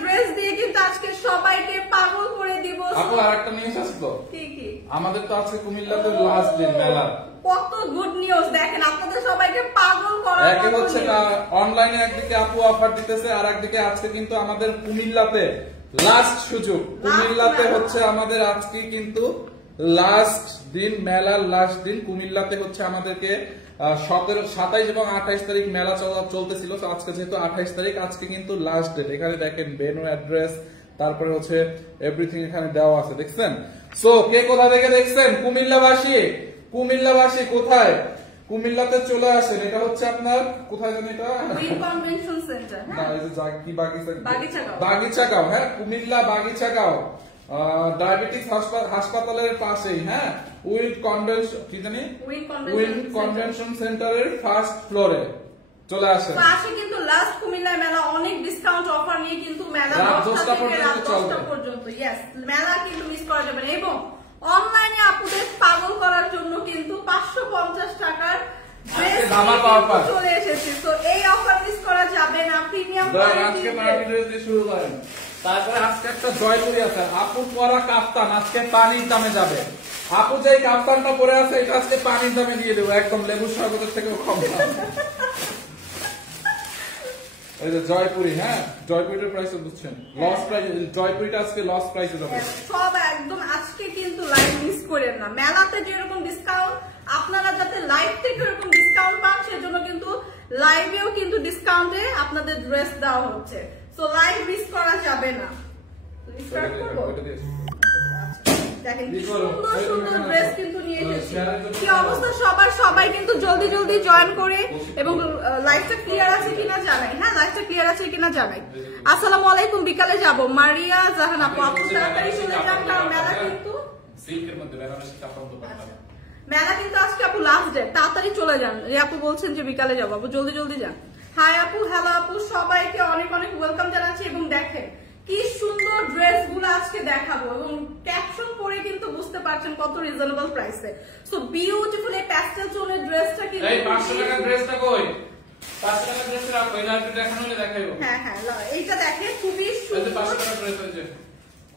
Dress দিয়ে কিন্তু আজকে সবাইকে পাগল করে দিব। আপু আরেকটা নিউজ আছে তো, কি আমাদের তো আজকে কুমিল্লাতে লাস্ট দিন মেলা। কত গুড নিউজ দেখেন, আপনাদের সবাইকে পাগল করার একে হচ্ছে অনলাইনে একদিকে আপু অফার দিতেছে, আর একদিকে আজকে কিন্তু আমাদের কুমিল্লাতে লাস্ট সুযোগ। কুমিল্লাতে হচ্ছে আমাদের আজকে কিন্তু লাস্ট দিন, মেলার লাস্ট দিন। কুমিল্লাতে হচ্ছে আমাদেরকে 27 এবং 28 তারিখ মেলা চলতেছিল, আজকে যেহেতু 28 তারিখ, আজকে কিন্তু লাস্ট ডেট। এখানে দেখেন ভেন্যু অ্যাড্রেস, তারপরে হচ্ছে এভরিথিং এখানে দেওয়া আছে, দেখছেন? সো কে কোথা থেকে দেখছেন? কুমিল্লাবাসী কোথায়? কুমিল্লাতে চলে আসেন। এটা হচ্ছে আপনার কোথায় জানেন? এটা কনভেনশন সেন্টার, না এই যে কি বাগিচাগাঁও। হ্যাঁ, কুমিল্লা বাগিচাগাঁও ডায়াবেটিস হাসপাতালের পাশেই। হ্যাঁ, উইন কনভেনশন সেন্টারের ফার্স্ট ফ্লোরে চলে আসেন। পাশে কিন্তু লাস্ট কুমিল্লা মেলা অনেক ডিসকাউন্ট অফার নিয়ে কিন্তু মেলা 10টা থেকে রাত 10টা পর্যন্ত। ইয়েস, মেলা কিন্তু মিস করা যাবে না। এবং অনলাইনে আপুদের পাগল করার জন্য কিন্তু 550 টাকার চলে এসেছে। তো এই অফার মিস করা যাবে না। প্রিমিয়াম আজকে পার্টি ড্রেস দিয়ে শুরু করেন। তারপরে আজকে একটা জয়পুরি আছে, আপুর পরা কাফতান আজকে পানির দামে যাবে। আপু যে কাফতানটা পরে আছে এটা আজকে পানির দামে দিয়ে দেবো, একদম লেবুর শরবতের থেকেও কম দাম। এই যে জয়পুরি, হ্যাঁ জয়পুরির প্রাইস বুঝছেন, লস প্রাইস। জয়পুরিটা আজকে লস প্রাইসে যাবে। সব একদম আজকে কিন্তু লাইভ মিস করেন না। মেলাতে যেরকম ডিসকাউন্ট, আপনারা যাতে লাইভ থেকে এরকম ডিসকাউন্ট পান সেজন্য কিন্তু লাইভেও কিন্তু ডিসকাউন্টে আপনাদের ড্রেস দেওয়া হচ্ছে। সো লাইভ মিস করা যাবে না। স্টার্ট করব। দেখেন কি সুন্দর সুন্দর ড্রেস কিন্তু নিয়ে এসেছি। কি অবস্থা সবাই কিন্তু জলদি জলদি জয়েন করে এবং লাইভটা ক্লিয়ার আছে কিনা জানাই। হ্যাঁ, লাইভটা ক্লিয়ার আছে কিনা জানাই। আসসালামু আলাইকুম। বিকালে যাব। মারিয়া জাহান আপু, আপু তাড়াতাড়ি চলে যান, কারণ মেলা কিন্তু সিল্কের মধ্যে বেনারসি কাপড় তো পাঠাবো। মেলা কিন্তু আজকে আপু লাস্ট ডে, তাড়াতাড়ি চলে যান। আপু বলছেন যে বিকালে যাবো, আপু জলদি জলদি যান। হাই আপু, হ্যালো আপু, সবাইকে অনেক অনেক ওয়েলকাম জানাচ্ছি। এবং দেখেন কি সুন্দর ড্রেস গুলো আজকে দেখাবো, এবং ক্যাপশন পরে কিন্তু বুঝতে পারছেন কত রিজনেবল প্রাইসে। সো বিউটিফুল এই প্যাস্টেল টোনের ড্রেসটা কিন্তু এই 500 টাকার ড্রেসটা কই? 500 টাকার ড্রেসটা কইলা একটু দেখানো হলে দেখাইবো। হ্যাঁ, এইটা দেখেন খুবই সুন্দর, 500 টাকার ড্রেস হয়েছে,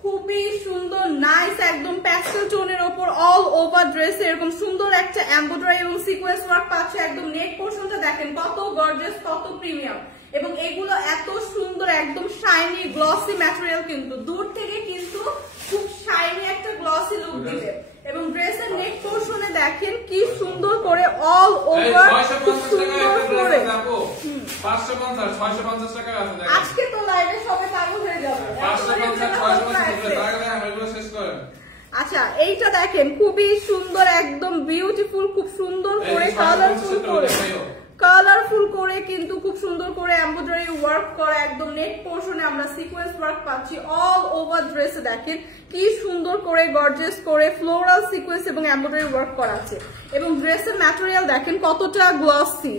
খুবই সুন্দর নাইস একদম প্যাস্টেল টোনের উপর অল ওভার ড্রেসে এরকম সুন্দর একটা এমব্রয়ডারি এবং সিকোয়েন্স ওয়ার্ক পাচ্ছে। একদম নেক পোরশনটা দেখেন কত গর্জিয়াস, কত প্রিমিয়াম, এবং এগুলো এত সুন্দর একদম শাইনি গ্লসি ম্যাটেরিয়াল, কিন্তু দূর থেকে কিন্তু খুব শাইনি একটা গ্লসি লুক দিবে। এবং ড্রেসের নেক পোরশনে দেখেন কি সুন্দর করে অল ওভার সুন্দর করে 550 টাকা আছে। দেখেন আজকে তো লাইভে সবাই পাগল হয়ে যাবে। 550 টাকা শেষ করেন। আচ্ছা, এইটা দেখেন খুবই সুন্দর একদম বিউটিফুল, খুব সুন্দর করে কালারফুল করে কিন্তু খুব সুন্দর করে এমব্রয়ডারি ওয়ার্ক করা, একদম নেক পোরশনে আমরা সিকোয়েন্স ওয়ার্ক পাচ্ছি। অল ওভার ড্রেসে দেখেন কি সুন্দর করে গর্জিয়াস করে ফ্লোরাল সিকোয়েন্স এবং এমব্রয়ডারি ওয়ার্ক করা আছে। এবং ড্রেসের ম্যাটেরিয়াল দেখেন কতটা গ্লসি,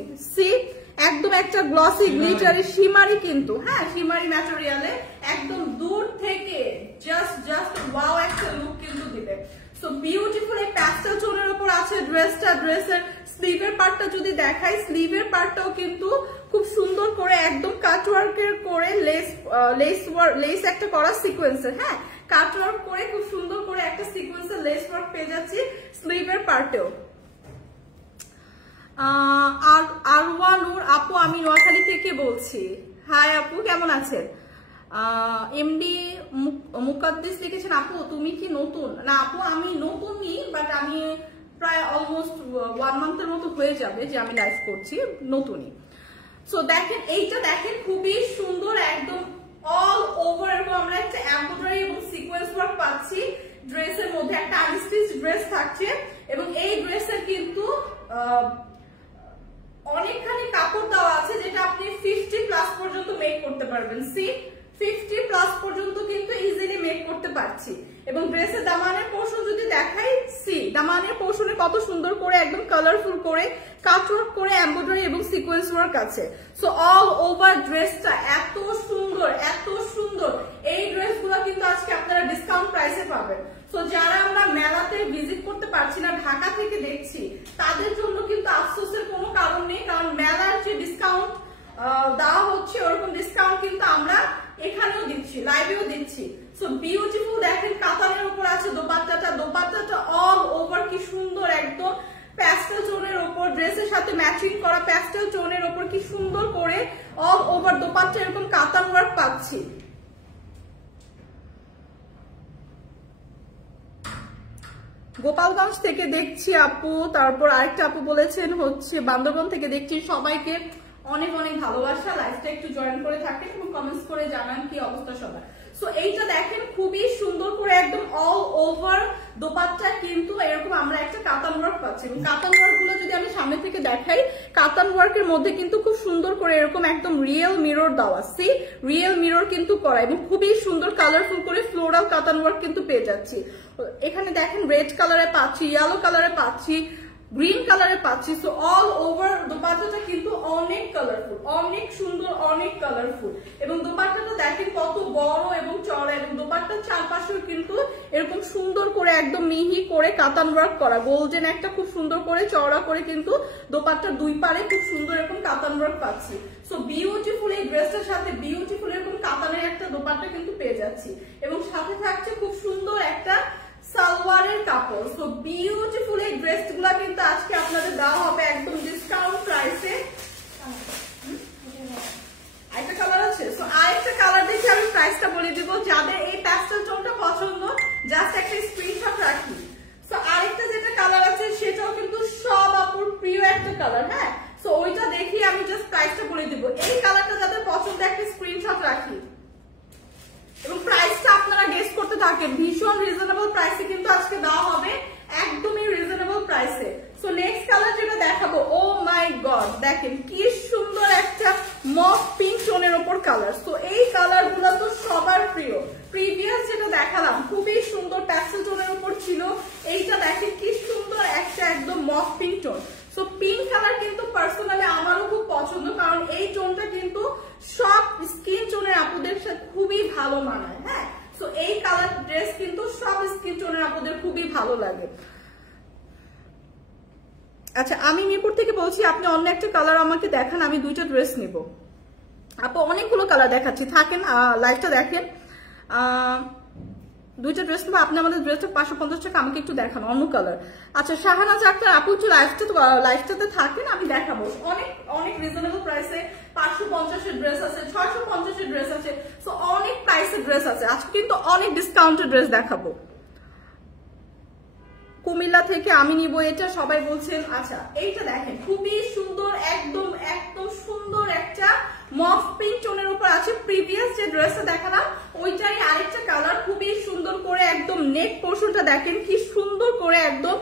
একদম একটা গ্লসি গ্লিটারি শিমারি, কিন্তু হ্যাঁ শিমারি ম্যাটেরিয়ালে একদম দূর থেকে জাস্ট ওয়াও একটা লুক কিন্তু দিবে। সো বিউটিফুল এই প্যাস্টেল টোনের উপর আছে ড্রেসটা। ড্রেসের স্লিভের পার্টটা যদি দেখাই, স্লিভের পার্টটাও কিন্তু খুব সুন্দর করে একদম কাটওয়ার্কের করে লেস একটা করা সিকোয়েন্সের, হ্যাঁ কাটওয়ার্ক করে খুব সুন্দর করে একটা সিকোয়েন্সের লেস ওয়ার্ক পেয়ে যাচ্ছি স্লিভের পার্টেও। আরওয়ানুর আপু, আমি নোয়াখালী থেকে বলছি। হাই আপু, কেমন আছেন? এমডি মুকাদ্দিস লিখেছেন আপু তুমি কি নতুন? না আপু, আমি নতুনই, বাট আমি প্রায় অলমোস্ট 1 মান্থের মতো হয়ে যাবে যে আমি লাইভ করছি, নতুনই। সো দেখেন এইটা দেখেন খুবই সুন্দর একদম অল ওভার এরকম আমরা একটা এমব্রয়ডারি এবং সিকোয়েন্স ওয়ার্ক পাচ্ছি। ড্রেসের মধ্যে একটা আনস্টিচ ড্রেস থাকছে, এবং এই ড্রেসের কিন্তু অনেকখানি কাপড় দেওয়া আছে, যেটা আপনি 50+ পর্যন্ত মেক করতে পারবেন। 50+ পর্যন্ত কিন্তু ইজিলি মেক করতে পারছি। এবং ড্রেসের দামানের পোর্শন যদি দেখাই, দামানের পোর্শনে কত সুন্দর করে একদম কালারফুল করে কাটওয়ার্ক করে এমব্রয়ডারি এবং সিকোয়েন্স ওয়ার্ক আছে। সো অল ওভার ড্রেসটা এত সুন্দর, এত সুন্দর। এই ড্রেসগুলো কিন্তু আজকে আপনারা ডিসকাউন্ট প্রাইসে পাবেন। সো যারা আমরা মেলাতে ভিজিট করতে পারছি না, ঢাকা থেকে দেখছি, তাদের জন্য কিন্তু আফসোসের কোনো কারণ নেই, কারণ মেলার যে ডিসকাউন্ট দেওয়া হচ্ছে ওরকম ডিসকাউন্ট কিন্তু আমরা এখানেও দিচ্ছি। বিউটিফুল দেখেন কাতানের উপর আছে দোপাট্টাটা অল ওভার কি সুন্দর একদম প্যাস্টেল টোনের উপর ড্রেসের সাথে ম্যাচিং করা প্যাস্টেল টোনের উপর কি সুন্দর করে অল ওভার দোপাট্টা এরকম কাতান ওয়ার্ক পাচ্ছি। গোপালগঞ্জ থেকে দেখছি আপু, তারপর আরেকটা আপু বলেছেন হচ্ছে বান্দরবান থেকে দেখছি। সবাইকে অনেক অনেক ভালোবাসা, লাইভটা একটু জয়েন করে থাকেন এবং কমেন্টস করে জানান কি অবস্থা সবার। সো এইটা দেখেন খুবই সুন্দর করে একদম অল ওভার দোপাট্টা কিন্তু এরকম আমরা একটা কাতান ওয়ার্ক পাচ্ছি এবং কাতান ওয়ার্ক গুলো যদি আমি সামনে থেকে দেখাই, কাতান ওয়ার্কের মধ্যে কিন্তু খুব সুন্দর করে এরকম একদম রিয়েল মিরর দেওয়া, সি রিয়েল মিরর কিন্তু করা এবং খুবই সুন্দর কালারফুল করে ফ্লোরাল কাতান ওয়ার্ক কিন্তু পেয়ে যাচ্ছি। এখানে দেখেন রেড কালারে পাচ্ছি, ইয়েলো কালারে পাচ্ছি, গ্রিন কালারে পাচ্ছি। সো অল ওভার দোপাট্টাটা কিন্তু অনেক কালারফুল, অনেক সুন্দর, অনেক কালারফুল এবং দোপাট্টাটা দেখেন কত বড় এবং চড়া এবং দোপাট্টার চারপাশেও কিন্তু এরকম সুন্দর করে একদম মিহি করে কাতান ওয়ার্ক করা, গোল্ডেন একটা খুব সুন্দর করে চড়া করে কিন্তু দোপাট্টার দুই পারে খুব সুন্দর এরকম কাতান ওয়ার্ক পাচ্ছি। সো বিউটিফুল এই ড্রেসটার সাথে বিউটিফুল এরকম কাতানের একটা দোপাট্টা কিন্তু পেয়ে যাচ্ছি এবং সাথে থাকছে খুব সুন্দর একটা সালোয়ারের কাপড়। সো বিউটিফুল এই ড্রেসগুলো কিন্তু আজকে আপনাদের দেওয়া হবে একদম ডিসকাউন্ট প্রাইসে। আরেকটা কালার আছে, সো আরেকটা কালার দেখে আমি প্রাইসটা বলে দিব। যাদের এই প্যাস্টেল টোনটা পছন্দ জাস্ট একটা স্ক্রিনশট রাখি। সো আরেকটা যেটা কালার আছে সেটাও কিন্তু সব আপুর প্রিয় একটা কালার, হ্যাঁ। সো ওইটা দেখি আমি জাস্ট প্রাইসটা বলে দিব। এই কালারটা যাদের পছন্দ একটা স্ক্রিনশট রাখি এবং প্রাইসটা আপনারা গেস করতে থাকেন। ভীষণ রিজনেবল প্রাইসে কিন্তু আজকে দেওয়া হবে, একদমই রিজনেবল প্রাইসে। সো নেক্সট কালার যেটা দেখাবো, ও মাই গড দেখেন কি সুন্দর একটা মফ পিঙ্ক টোনের উপর কালার। সো এই কালার গুলো তো সবার প্রিয়, প্রিভিয়াস যেটা দেখালাম খুবই সুন্দর প্যাস্টেল টোনের উপর ছিল, এইটা দেখেন কি সুন্দর একটা একদম mauve pink tone. So pink colour কিন্তু পার্সোনালি আমারও খুব পছন্দ, কারণ এই টোনটা কিন্তু সব স্কিন টোনের আপুদের সাথে খুবই ভালো মানায়, হ্যাঁ। সো এই কালার ড্রেস কিন্তু সব স্কিন টোনের আপুদের খুবই ভালো লাগে। আচ্ছা আমি মিরপুর থেকে বলছি, আপনি অন্য একটা কালার আমাকে দেখান, আমি দুইটা ড্রেস নিব। আপু অনেকগুলো কালার দেখাচ্ছি, থাকেন লাইভটা দেখেন। দুইটা ড্রেস নেবো, আপনি আমাদের ড্রেসটা 550 টাকা, আমাকে একটু দেখান অন্য কালার। আচ্ছা শাহানাজ আক্তার আপু একটু লাইভটাতে থাকেন, আমি দেখাবো অনেক অনেক রিজনেবল প্রাইসে। 550 ড্রেস আছে, 650 ড্রেস আছে, সো অনেক প্রাইসের ড্রেস আছে। আজকে কিন্তু অনেক ডিসকাউন্টেড ড্রেস দেখাবো। কুমিল্লা থেকে আমি নিব এটা সবাই বলছেন। আচ্ছা এইটা দেখেন খুবই সুন্দর, একদম একদম সুন্দর একটা মফ পিঙ্ক টোনের উপর আছে। প্রিভিয়াস যে ড্রেসটা দেখালাম ওইটাই আরেকটা কালার, খুবই সুন্দর করে একদম নেক পোর্শনটা দেখেন কি সুন্দর করে একদম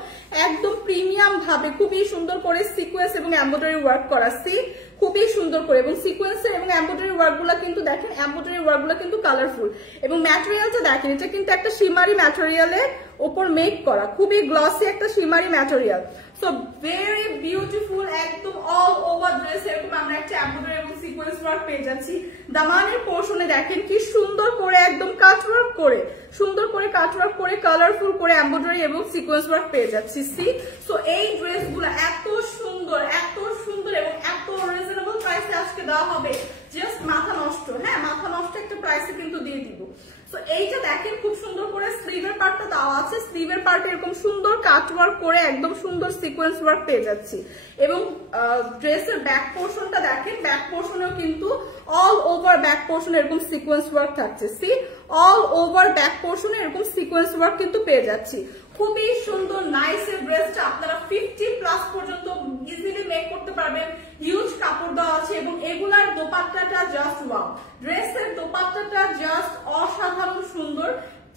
একদম প্রিমিয়াম ভাবে খুবই সুন্দর করে সিকোয়েন্স এবং এমব্রয়ডারি ওয়ার্ক করা, সি খুবই সুন্দর করে এবং সিকোয়েন্সের এবং এমব্রয়ডারি ওয়ার্ক গুলা কিন্তু দেখেন, এমব্রয়ডারি ওয়ার্ক গুলা কিন্তু কালারফুল এবং ম্যাটেরিয়ালটা দেখেন, এটা কিন্তু একটা শিমারি ম্যাটেরিয়ালের উপর মেক করা, খুবই গ্লসি একটা শিমারি ম্যাটেরিয়াল। সো ভেরি বিউটিফুল একদম অল ওভার ড্রেস এরকম আমরা একটা এমব্রয়ডারি এবং সিকোয়েন্স ওয়ার্ক পেয়ে যাচ্ছি। দামানের পোর্শনে দেখেন কি সুন্দর করে একদম কাট ওয়ার্ক করে, সুন্দর করে কাট ওয়ার্ক করে কালারফুল করে এমব্রয়ডারি এবং সিকোয়েন্স ওয়ার্ক পেয়ে যাচ্ছি, সি। সো এই ড্রেসগুলো এত সুন্দর এবং এত রিজনেবল প্রাইসে আজকে দেওয়া হবে, জাস্ট মাথা নষ্ট, হ্যাঁ মাথা নষ্ট একটা প্রাইসে কিন্তু দিয়ে দিব। সো এইটা দেখেন খুব সুন্দর করে স্লিভের পার্টটা দেওয়া আছে, স্লিভের পার্টে এরকম সুন্দর কাট ওয়ার্ক করে একদম সুন্দর সিকোয়েন্স ওয়ার্ক পেয়ে যাচ্ছি এবং ড্রেসের ব্যাক পোর্শনটা দেখেন, ব্যাক পোর্শনেও কিন্তু অল ওভার ব্যাক পোর্শনে এরকম সিকোয়েন্স ওয়ার্ক থাকছে, সি অল ওভার ব্যাক পোর্শনে এরকম সিকোয়েন্স ওয়ার্ক কিন্তু পেয়ে যাচ্ছি। খুবই সুন্দর নাইস এর ড্রেসটা আপনারা 50+ পর্যন্ত ইজিলি মেক করতে পারবেন, হিউজ কাপড় দেওয়া আছে এবং এগুলার দোপাট্টাটা জাস্ট ওয়াও, ড্রেসের দোপাট্টাটা জাস্ট অসাধারণ সুন্দর।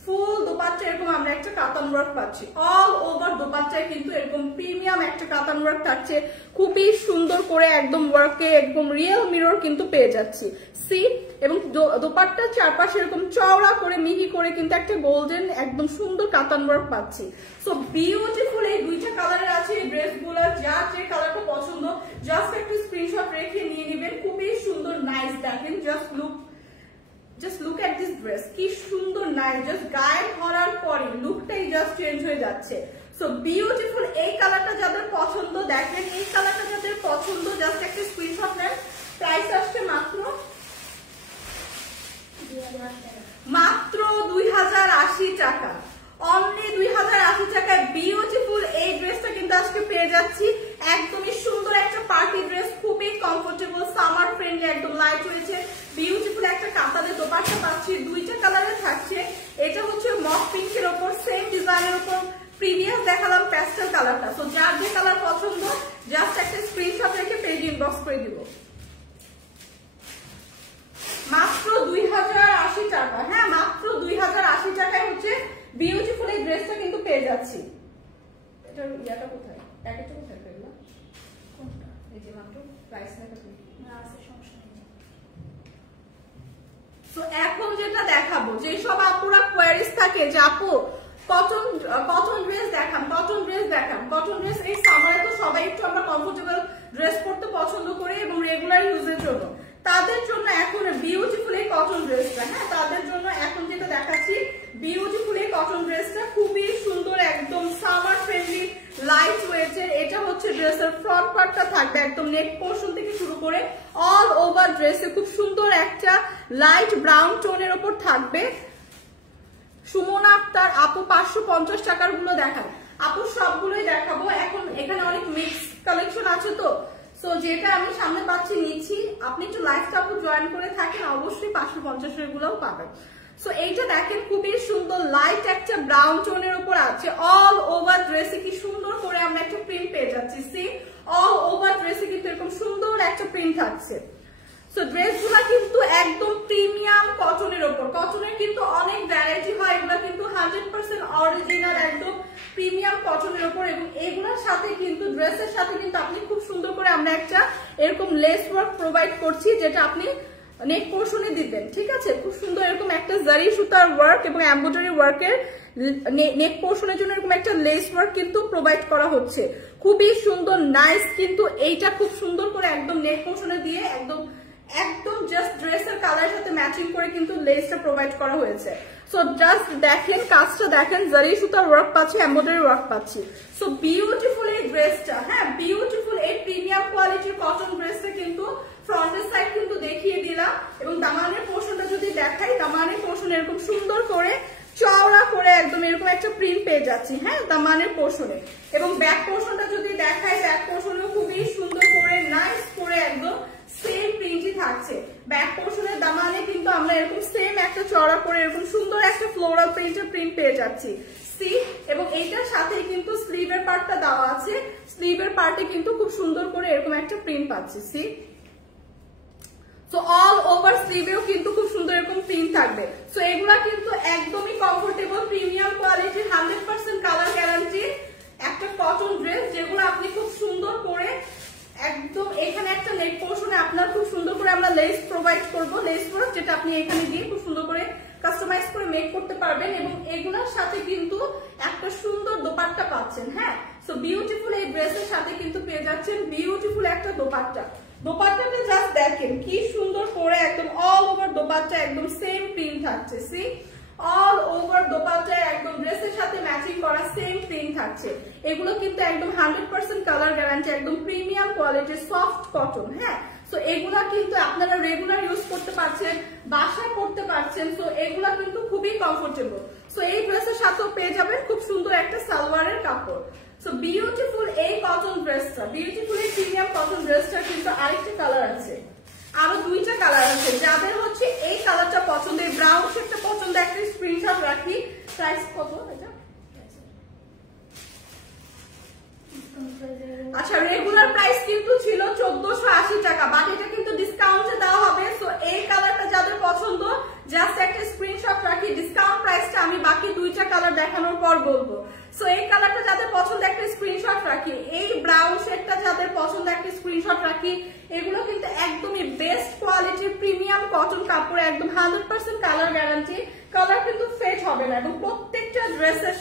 ফুল দোপাট্টা এরকম আমরা একটা কাতান ওয়ার্ক পাচ্ছি, অল ওভার দোপাট্টায় কিন্তু এরকম প্রিমিয়াম একটা কাতান ওয়ার্ক থাকছে, খুবই সুন্দর করে একদম ওয়ার্কে একদম রিয়েল মিরর কিন্তু পেয়ে যাচ্ছি, সি। এবং দোপাট্টার চারপাশে এরকম চওড়া করে মিহি করে কিন্তু একটা গোল্ডেন একদম সুন্দর কাতান ওয়ার্ক পাচ্ছি। সো বিউটিফুল এই দুইটা কালারের আছে এই ড্রেসগুলো, যা যে কালারটা পছন্দ জাস্ট একটা স্ক্রিনশট রেখে নিয়ে নেবেন। খুবই সুন্দর নাইস দেখেন, just look at this dress, কি সুন্দর নাইস, জাস্ট গায়ে ধরার পরে লুকটাই জাস্ট চেঞ্জ হয়ে যাচ্ছে। সো বিউটিফুল এই কালারটা যাদের পছন্দ দেখেন, এই কালারটা যাদের পছন্দ জাস্ট একটা স্ক্রিনশট নেন। প্রাইস আসছে মাত্র 2080 টাকা, অনলি 2080 টাকায় বিউটিফুল এই ড্রেসটা কিন্তু আজকে পেয়ে যাচ্ছি। একদমই সুন্দর একটা পার্টি ড্রেস, খুবই কমফোর্টেবল, সামার ফ্রেন্ডলি, একদম লাইট রয়েছে, বিউটিফুল একটা কাতানের দোপাট্টা পাচ্ছি, দুইটা কালারে থাকছে। এটা হচ্ছে মফ পিঙ্কের ওপর, সেম ডিজাইনের উপর প্রিভিয়াস দেখালাম প্যাস্টেল কালারটা। সো যার যে কালার পছন্দ জাস্ট একটা স্ক্রিনশট রেখে পেজ ইনবক্স করে দিব। মাত্র 2080 টাকা, হ্যাঁ মাত্র 2080 টাকায় হচ্ছে বিউটিফুল এই ড্রেসটা কিন্তু পেয়ে যাচ্ছি। এটার ইয়াটা কোথায়, প্যাকেটটা কোথায় পেলো? কোনটা? এই যে মাত্র প্রাইস লেখা না আছে, সমস্যা নেই। তো এখন যেটা দেখাবো, যে সব আপুরা কোয়ারিজ থাকে যে আপু কটন ড্রেস দেখান, কটন ড্রেস দেখান, কটন ড্রেস এই সামারে তো সবাই একটু আমরা কমফোর্টেবল ড্রেস পরতে পছন্দ করি এবং রেগুলার ইউজের জন্য, তাদের জন্য এখন বিউটিফুল এই কটন ড্রেসটা, হ্যাঁ তাদের জন্য এখন যেটা দেখাচ্ছি বিউটিফুল এই কটন ড্রেসটা, খুবই সুন্দর, একদম সামার ফ্রেন্ডলি, লাইট ওয়েটের। এটা হচ্ছে ড্রেসের ফ্রন্ট পার্টটা থাকবে একদম নেক পোর্শন থেকে শুরু করে অল ওভার ড্রেসে খুব সুন্দর একটা লাইট ব্রাউন টোনের উপর থাকবে। সুমনা আক্তার আপু 550 টাকার গুলো দেখান, আপু সবগুলোই দেখাবো। এখন এখানে অনেক মিক্স কালেকশন আছে, তো সো যেটা আমি সামনে পাচ্ছি নিচ্ছি। আপনি একটু লাইভটা আপু জয়েন করে থাকেন, অবশ্যই 550 এর গুলোও পাবেন। সো এইটা দেখেন খুবই সুন্দর লাইট একটা ব্রাউন টোনের উপর আছে, অল ওভার ড্রেসে কি সুন্দর করে আমরা একটা প্রিন্ট পেয়ে যাচ্ছি। সি অল ওভার ড্রেসে কিন্তু এরকম সুন্দর একটা প্রিন্ট থাকছে। সো ড্রেসগুলো কিন্তু একদম প্রিমিয়াম কটনের উপর, কটনের কিন্তু অনেক ভ্যারাইটি হয়, এগুলো কিন্তু 100% অরিজিনাল একদম প্রিমিয়াম কটনের উপর, এবং এগুলোর সাথে কিন্তু ড্রেসের সাথে কিন্তু আপনি খুব সুন্দর করে আমরা একটা এরকম লেস ওয়ার্ক প্রোভাইড করছি, যেটা আপনি নেক পোর্শনে দিবেন, ঠিক আছে। খুব সুন্দর এরকম একটা জারি সুতার ওয়ার্ক এবং এমব্রয়ডারি ওয়ার্কের নেক পোর্শনের জন্য এরকম একটা লেস ওয়ার্ক কিন্তু প্রোভাইড করা হচ্ছে, খুবই সুন্দর নাইস। কিন্তু এইটা খুব সুন্দর করে একদম নেক পোর্শনে দিয়ে একদম জাস্ট ড্রেসের কালারের সাথে ম্যাচিং করে কিন্তু লেসটা প্রোভাইড করা হয়েছে। সো জাস্ট দেখেন কাজটা দেখেন, জারি সুতার ওয়ার্ক পাচ্ছি, এমব্রয়ডারি ওয়ার্ক পাচ্ছি। সো বিউটিফুল এই ড্রেসটা, হ্যাঁ বিউটিফুল এই প্রিমিয়াম কোয়ালিটির কটন ড্রেসটা কিন্তু ফ্রন্টের সাইড কিন্তু দেখিয়ে দিলাম, এবং দামানের পোর্শনটা যদি দেখাই, দামানের পোর্শন এরকম সুন্দর করে চওড়া করে একদম এরকম একটা প্রিন্ট পেয়ে যাচ্ছি, হ্যাঁ দামানের পোর্শনে। এবং ব্যাক পোর্শনটা যদি দেখাই, ব্যাক পোর্শনেও খুবই সুন্দর করে নাইস করে একদম সেম প্রিন্টই থাকছে। ব্যাক পোর্শনের দামানে কিন্তু আমরা এরকম সেম একটা চওড়া করে এরকম সুন্দর একটা ফ্লোরাল প্রিন্টের প্রিন্ট পেয়ে যাচ্ছি, সি। এবং এইটার সাথে কিন্তু স্লিভের পার্টটা দেওয়া আছে, স্লিভের পার্টে কিন্তু খুব সুন্দর করে এরকম একটা প্রিন্ট পাচ্ছি, সি। সো অল ওভার স্লিভেও কিন্তু খুব সুন্দর এরকম প্রিন্ট থাকবে। সো এগুলা কিন্তু একদমই কমফোর্টেবল প্রিমিয়াম কোয়ালিটির 100% কালার গ্যারান্টি একটা কটন ড্রেস, যেগুলো আপনি খুব সুন্দর করে একদম এখানে একটা নেক পোর্শনে আপনার খুব সুন্দর করে আমরা লেস প্রোভাইড করব, লেস ওয়ার্ক, যেটা আপনি এখানে দিয়ে খুব সুন্দর করে কাস্টমাইজ করে মেক করতে পারবেন। এবং এগুলোর সাথে কিন্তু একটা সুন্দর দোপাট্টা পাচ্ছেন, হ্যাঁ। সো বিউটিফুল এই ড্রেসের সাথে কিন্তু পেয়ে যাচ্ছেন বিউটিফুল একটা দোপাট্টা। দোপাট্টাটা জাস্ট দেখেন কি সুন্দর করে একদম অল ওভার দোপাট্টা একদম সেম প্রিন্ট থাকছে, সি অল ওভার দোপাট্টা একদম ড্রেসের সাথে ম্যাচিং করা সেম প্রিন্ট থাকছে। এগুলো কিন্তু একদম 100% কালার গ্যারান্টি, একদম প্রিমিয়াম কোয়ালিটির সফট কটন, হ্যাঁ। সো এগুলা কিন্তু আপনারা রেগুলার ইউজ করতে পারছেন, বাসায় পড়তে পারছেন। সো এগুলা কিন্তু খুবই কমফোর্টেবল। সো এই ড্রেসের সাথেও পেয়ে যাবেন খুব সুন্দর একটা সালোয়ারের কাপড়। সো বিউটিফুল এই কটন ড্রেসটা, বিউটিফুল এই প্রিমিয়াম কটন ড্রেসটা কিন্তু আরেকটা কালার আছে, আরো দুইটা কালার আছে। যাদের হচ্ছে এই কালারটা পছন্দ, এই ব্রাউন শেডটা পছন্দ, একটা স্ক্রিনশট রাখি। প্রাইস কত এটা? আচ্ছা রেগুলার প্রাইস কিন্তু ছিল 1480 টাকা, বাট এটা কিন্তু ডিসকাউন্টে দেওয়া হবে। সো এই কালারটা যাদের পছন্দ জাস্ট একটা স্ক্রিনশট রাখি, ডিসকাউন্ট প্রাইসটা আমি বাকি দুইটা কালার দেখানোর পর বলবো। সো এই কালারটা যাদের পছন্দ একটা স্ক্রিনশট রাখি, এই ব্রাউন শেডটা যাদের পছন্দ একটা স্ক্রিনশট রাখি। এগুলো কিন্তু একদমই বেস্ট কোয়ালিটির প্রিমিয়াম কটন কাপড়, একদম 100% কালার গ্যারান্টি, কালার কিন্তু ফেড হবে না। এবং প্রত্যেকটা ড্রেসের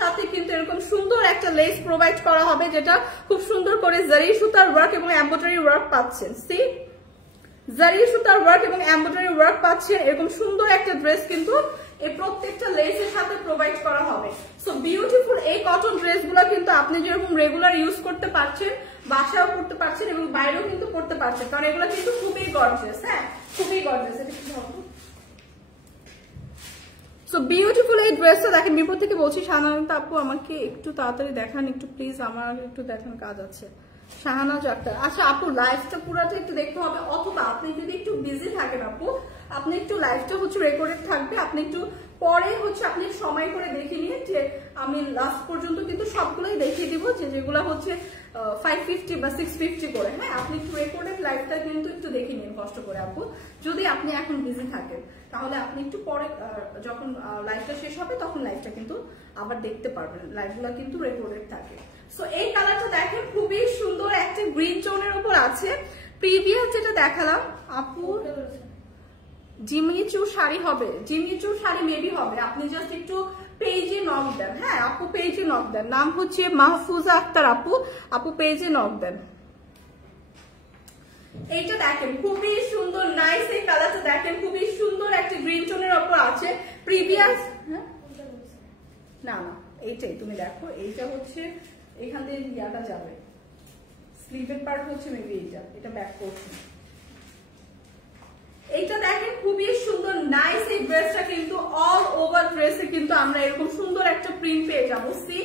সাথে কিন্তু এরকম সুন্দর একটা লেস প্রোভাইড করা হবে, যেটা খুব সুন্দর করে জারি সুতার ওয়ার্ক এবং এমব্রয়ডারি ওয়ার্ক পাচ্ছেন, সি জারি সুতার ওয়ার্ক এবং এমব্রয়ডারি ওয়ার্ক পাচ্ছেন। এরকম সুন্দর একটা ড্রেস কিন্তু এই প্রত্যেকটা লেসের সাথে প্রোভাইড করা হবে। সো বিউটিফুল এই কটন ড্রেসগুলো কিন্তু আপনি যেরকম রেগুলার ইউজ করতে পারছেন, বাসাও করতে পারছেন এবং বাইরেও কিন্তু করতে পারছেন, কারণ এগুলো কিন্তু খুবই গর্জিয়াস, হ্যাঁ খুবই গর্জিয়াস। এটা কি হবে? সো বিউটিফুল এই ড্রেসটা দেখেন, বিপদ থেকে বলছি শাহনাজ আপু আমাকে একটু তাড়াতাড়ি দেখান, একটু প্লিজ আমার একটু দেখান, কাজ আছে। শাহনাজ আক্তার, আচ্ছা আপু লাইভটা পুরাটা একটু দেখতে হবে, অথবা আপনি যদি একটু বিজি থাকেন আপু, আপনি একটু লাইভটা হচ্ছে রেকর্ডেড থাকবে, আপনি একটু পরে হচ্ছে আপনি সময় করে দেখে নিয়ে, যে আমি লাস্ট পর্যন্ত কিন্তু সবগুলোই দেখিয়ে দিব, যেগুলো হচ্ছে 550 বা 650 করে। হ্যাঁ, আপনি একটু রেকর্ডেড লাইভটা কিন্তু একটু দেখে নিন কষ্ট করে আপু, যদি আপনি এখন বিজি থাকেন, তাহলে আপনি একটু পরে যখন লাইভটা শেষ হবে তখন লাইভটা কিন্তু আবার দেখতে পারবেন, লাইভগুলো কিন্তু রেকর্ডেড থাকে। সো এই কালারটা দেখেন, খুবই সুন্দর একটা গ্রিন টোনের উপর আছে। প্রিভিয়াস যেটা দেখালাম আপু, জিমিচু শাড়ি হবে, জিমিচু শাড়ি মেবি হবে, আপনি জাস্ট একটু পেজে নক দেন। হ্যাঁ আপু পেজে নক দেন, নাম হচ্ছে মাহফুজা আক্তার আপু, আপু পেজে নক দেন। এইটা দেখেন খুবই সুন্দর, নাইস এই কালারটা দেখেন, খুবই সুন্দর একটা গ্রিন টোনের উপর আছে। প্রিভিয়াস না না এইটাই তুমি দেখো, এইটা হচ্ছে এখান থেকে ইয়াটা যাবে, স্লিভের পার্ট হচ্ছে মেবি এটা ব্যাক করছে। এইটা দেখেন খুবই সুন্দর, নাইস এই ড্রেসটা কিন্তু অল ওভার ড্রেসে কিন্তু আমরা এরকম সুন্দর একটা প্রিন্ট পেয়ে যাবো। সি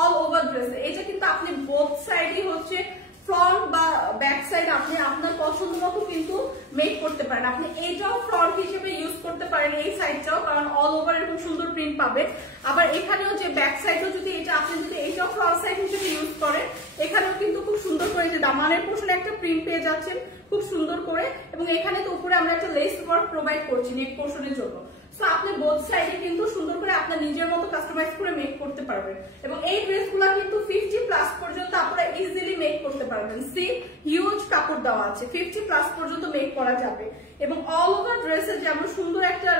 অল ওভার ড্রেসে এটা কিন্তু আপনি বোথ সাইডই হচ্ছে ফ্রন্ট বা ব্যাক সাইড আপনি আপনার পছন্দ মতো কিন্তু মেক করতে পারেন। আপনি এইটাও ফ্রন্ট হিসেবে ইউজ করতে পারেন, এই সাইডটাও, কারণ অল ওভার এরকম সুন্দর প্রিন্ট পাবে। আবার এখানেও যে ব্যাক সাইডও যদি এটা আপনি যদি এইটাও ফ্রন্ট সাইড হিসেবে ইউজ করেন, এখানেও কিন্তু খুব সুন্দর করে যে দামানের পোর্শনে একটা প্রিন্ট পেয়ে যাচ্ছেন খুব সুন্দর করে, এবং এখানে তো উপরে আমরা একটা লেস ওয়ার্ক প্রোভাইড করছি নেক পোর্শনের জন্য। সো আপনি বোথ সাইডে কিন্তু সুন্দর করে আপনার নিজের মতো কাস্টমাইজ করে মেক করতে পারবেন, এবং এই ড্রেসগুলো কিন্তু 50+ পর্যন্ত আপনারা ইজিলি মেক করতে পারবেন। সি হিউজ কাপড় দেওয়া আছে, 50+ পর্যন্ত মেক করা যাবে, এবং অল ওভার ড্রেসের যেমন সুন্দর একটা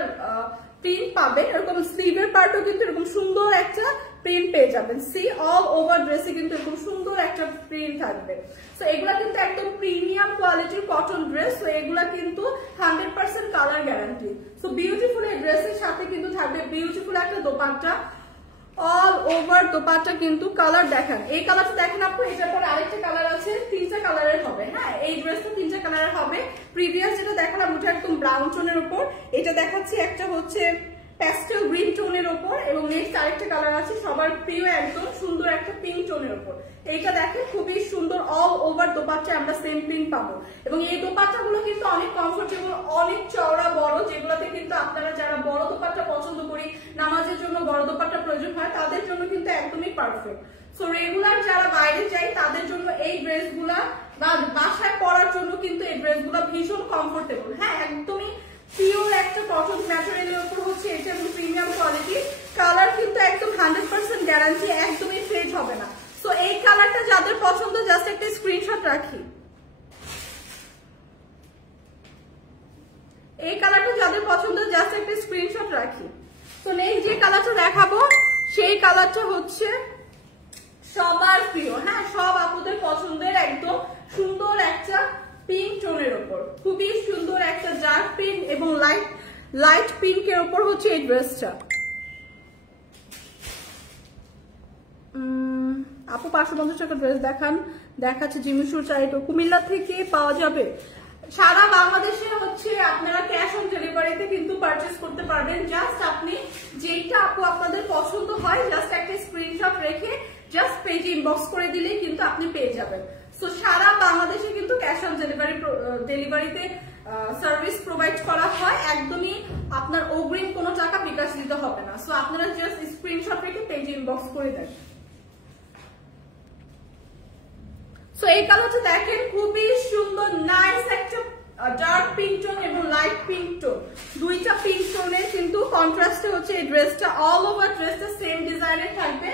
প্রিন্ট পাবে, এরকম স্লিভের পার্টও কিন্তু এরকম সুন্দর একটা প্রিন্ট পেয়ে যাবেন। সি অল ওভার ড্রেসে কিন্তু এরকম সুন্দর একটা প্রিন্ট থাকবে। সো এগুলা কিন্তু একদম প্রিমিয়াম কোয়ালিটির কটন ড্রেস, সো এগুলা কিন্তু 100% কালার গ্যারান্টি। সো বিউটিফুল এই ড্রেসের সাথে কিন্তু থাকবে বিউটিফুল একটা দোপাট্টা, অল ওভার দোপাট্টা কিন্তু কালার দেখেন, এই কালারটা দেখেন আপু, এটার পর আরেকটা কালার আছে, 3টা কালারের হবে। হ্যাঁ এই ড্রেসটা 3টা কালারের হবে। প্রিভিয়াস যেটা দেখালাম ওটা একদম ব্রাউন টোনের উপর, এটা দেখাচ্ছি একটা হচ্ছে প্যাস্টেল গ্রিন টোনের উপর, এবং নেক্সট আরেকটা কালার আছে সবার প্রিয় একদম সুন্দর একটা পিঙ্ক টোনের উপর। এইটা দেখেন খুবই সুন্দর, অল ওভার দোপাট্টা আমরা সেম প্রিন্ট পাবো, এবং এই দোপাট্টাগুলো কিন্তু অনেক কমফোর্টেবল, অনেক চওড়া বড়, যেগুলোতে কিন্তু আপনারা যারা বড় দোপাট্টা পছন্দ করি, নামাজের জন্য বড় দোপাট্টা প্রয়োজন হয়, তাদের জন্য কিন্তু একদমই পারফেক্ট। সো রেগুলার যারা বাইরে চাই তাদের জন্য এই ড্রেসগুলা, বা বাসায় পরার জন্য কিন্তু এই ড্রেসগুলা ভীষণ কমফোর্টেবল। হ্যাঁ একদমই পিওর একটা কটন ম্যাটেরিয়ালের উপর হচ্ছে এটা, এবং প্রিমিয়াম কোয়ালিটি, কালার কিন্তু একদম 100% গ্যারান্টি, একদমই ফেড হবে না। সো এই কালারটা যাদের পছন্দ জাস্ট একটা স্ক্রিনশট রাখি, এই কালারটা যাদের পছন্দ জাস্ট একটা স্ক্রিনশট রাখি। তো নেক্সট যে কালারটা দেখাবো সেই কালারটা হচ্ছে সবার প্রিয়, হ্যাঁ সব আপুদের পছন্দের একদম সুন্দর একটা পিঙ্ক টোনের উপর, খুবই সুন্দর একটা ডার্ক পিঙ্ক এবং লাইট পিঙ্কের উপর হচ্ছে এই ড্রেসটা। আপু 550 টাকা ড্রেস দেখান, দেখাচ্ছে জিমিচুর চাইতো, কুমিল্লা থেকে পাওয়া যাবে। সারা বাংলাদেশে হচ্ছে আপনারা ক্যাশ অন ডেলিভারিতে কিন্তু পারচেজ করতে পারবেন। জাস্ট আপনি যেটা আপু আপনাদের পছন্দ হয় জাস্ট একটা স্ক্রিনশট রেখে জাস্ট পেজে ইনবক্স করে দিলেই কিন্তু আপনি পেয়ে যাবেন। সো সারা বাংলাদেশে কিন্তু ক্যাশ অন ডেলিভারিতে সার্ভিস প্রোভাইড করা হয়, একদমই আপনার অগ্রিম কোনো টাকা বিকাশ দিতে হবে না। সো আপনারা জাস্ট স্ক্রিনশট রেখে পেজে ইনবক্স করে দেন। সো এই কালারটা দেখেন খুবই সুন্দর, নাইস একটা ডার্ক পিঙ্ক টোন এবং লাইট পিঙ্ক টোন, দুইটা পিঙ্ক টোনের কিন্তু কন্ট্রাস্টে হচ্ছে এই ড্রেসটা। অল ওভার ড্রেসটা সেম ডিজাইনের থাকবে,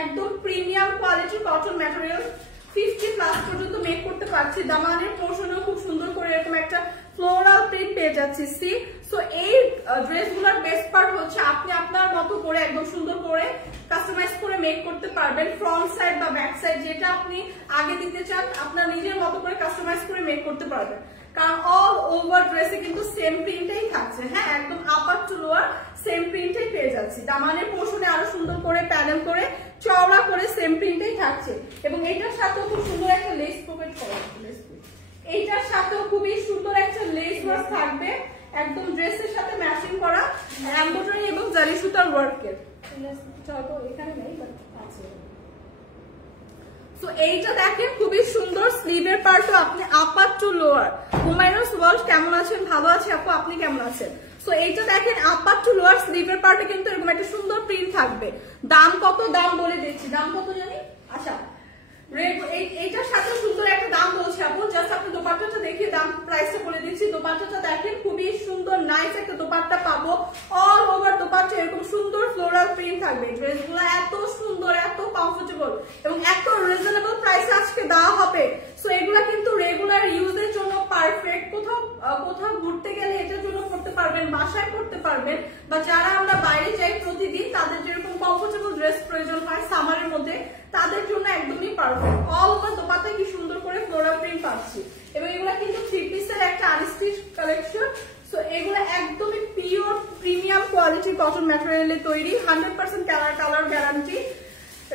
একদম প্রিমিয়াম কোয়ালিটির কটন ম্যাটেরিয়াল, 50+ পর্যন্ত মেক করতে পারছি। দামানের পোর্শনেও খুব সুন্দর করে এরকম একটা ফ্লোরাল প্রিন্ট পেয়ে যাচ্ছি। সি সো এই ড্রেসগুলোর বেস্ট পার্ট হচ্ছে আপনি আপনার মতো করে একদম সুন্দর করে কাস্টমাইজ করে মেক করতে পারবেন। ফ্রন্ট সাইড বা ব্যাক সাইড যেটা আপনি আগে দিতে চান আপনার নিজের মতো করে কাস্টমাইজ করে মেক করতে পারবেন, কারণ অল ওভার ড্রেসে কিন্তু সেম প্রিন্টটাই থাকছে। হ্যাঁ একদম আপার টু লোয়ার সেম প্রিন্টটাই পেয়ে যাচ্ছি। দামানের পোর্শনে আরো সুন্দর করে প্যানেল করে চওড়া করে সেম প্রিন্টটাই থাকছে, এবং এটার সাথেও খুব সুন্দর একটা লেস প্রোভাইড করা হচ্ছে। এইটার সাথেও খুবই সুন্দর একটা লেস ওয়ার্ক থাকবে, একদম ড্রেসের সাথে ম্যাচিং করা এমব্রয়ডারি এবং জারি সুতার ওয়ার্কের। এখানে নেই আছে। তো এইটা দেখেন খুবই সুন্দর, স্লিভের পার্টও আপনি আপার টু লোয়ার। হুমায়ুনাস ওয়ার্ল্ড কেমন আছেন? ভালো আছে আপু, আপনি কেমন আছেন? সো এইটা দেখেন আপার টু লোয়ার স্লিভের পার্টে কিন্তু এরকম একটা সুন্দর প্রিন্ট থাকবে। দাম কত? দাম বলে দিচ্ছি। দাম কত জানি? আচ্ছা, এইটার সাথে সুন্দর একটা দাম বলছি আপু, জাস্ট আপনি দোপাট্টাটা দেখে দাম প্রাইসটা বলে দিচ্ছি। দোপাট্টাটা দেখেন খুবই সুন্দর নাইস একটা দোপাট্টা পাবো, অল ওভার দোপাট্টা এরকম সুন্দর ফ্লোরাল প্রিন্ট থাকবে। ড্রেসগুলো এত সুন্দর, এত কমফোর্টেবল এবং এত রিজনেবল প্রাইসে আজকে দেওয়া হবে। সো এগুলা কিন্তু রেগুলার ইউজের জন্য পারফেক্ট। কোথাও ঘুরতে গেলে এটার জন্য করতে পারবেন, বাসায় করতে পারবেন, বা যারা আমরা বাইরে যাই প্রতিদিন তাদের যেরকম কমফোর্টেবল ড্রেস প্রয়োজন হয় সামারের মধ্যে, তাদের জন্য একদমই পারফেক্ট। অল ওভার দোপাট্টায় কি সুন্দর করে ফ্লোরাল প্রিন্ট পাচ্ছি এবং এগুলা কিন্তু 3 পিসের একটা আনস্টিচ কালেকশন। সো এগুলো একদমই পিওর প্রিমিয়াম কোয়ালিটি কটন ম্যাটেরিয়ালে তৈরি, 100% কালার গ্যারান্টি।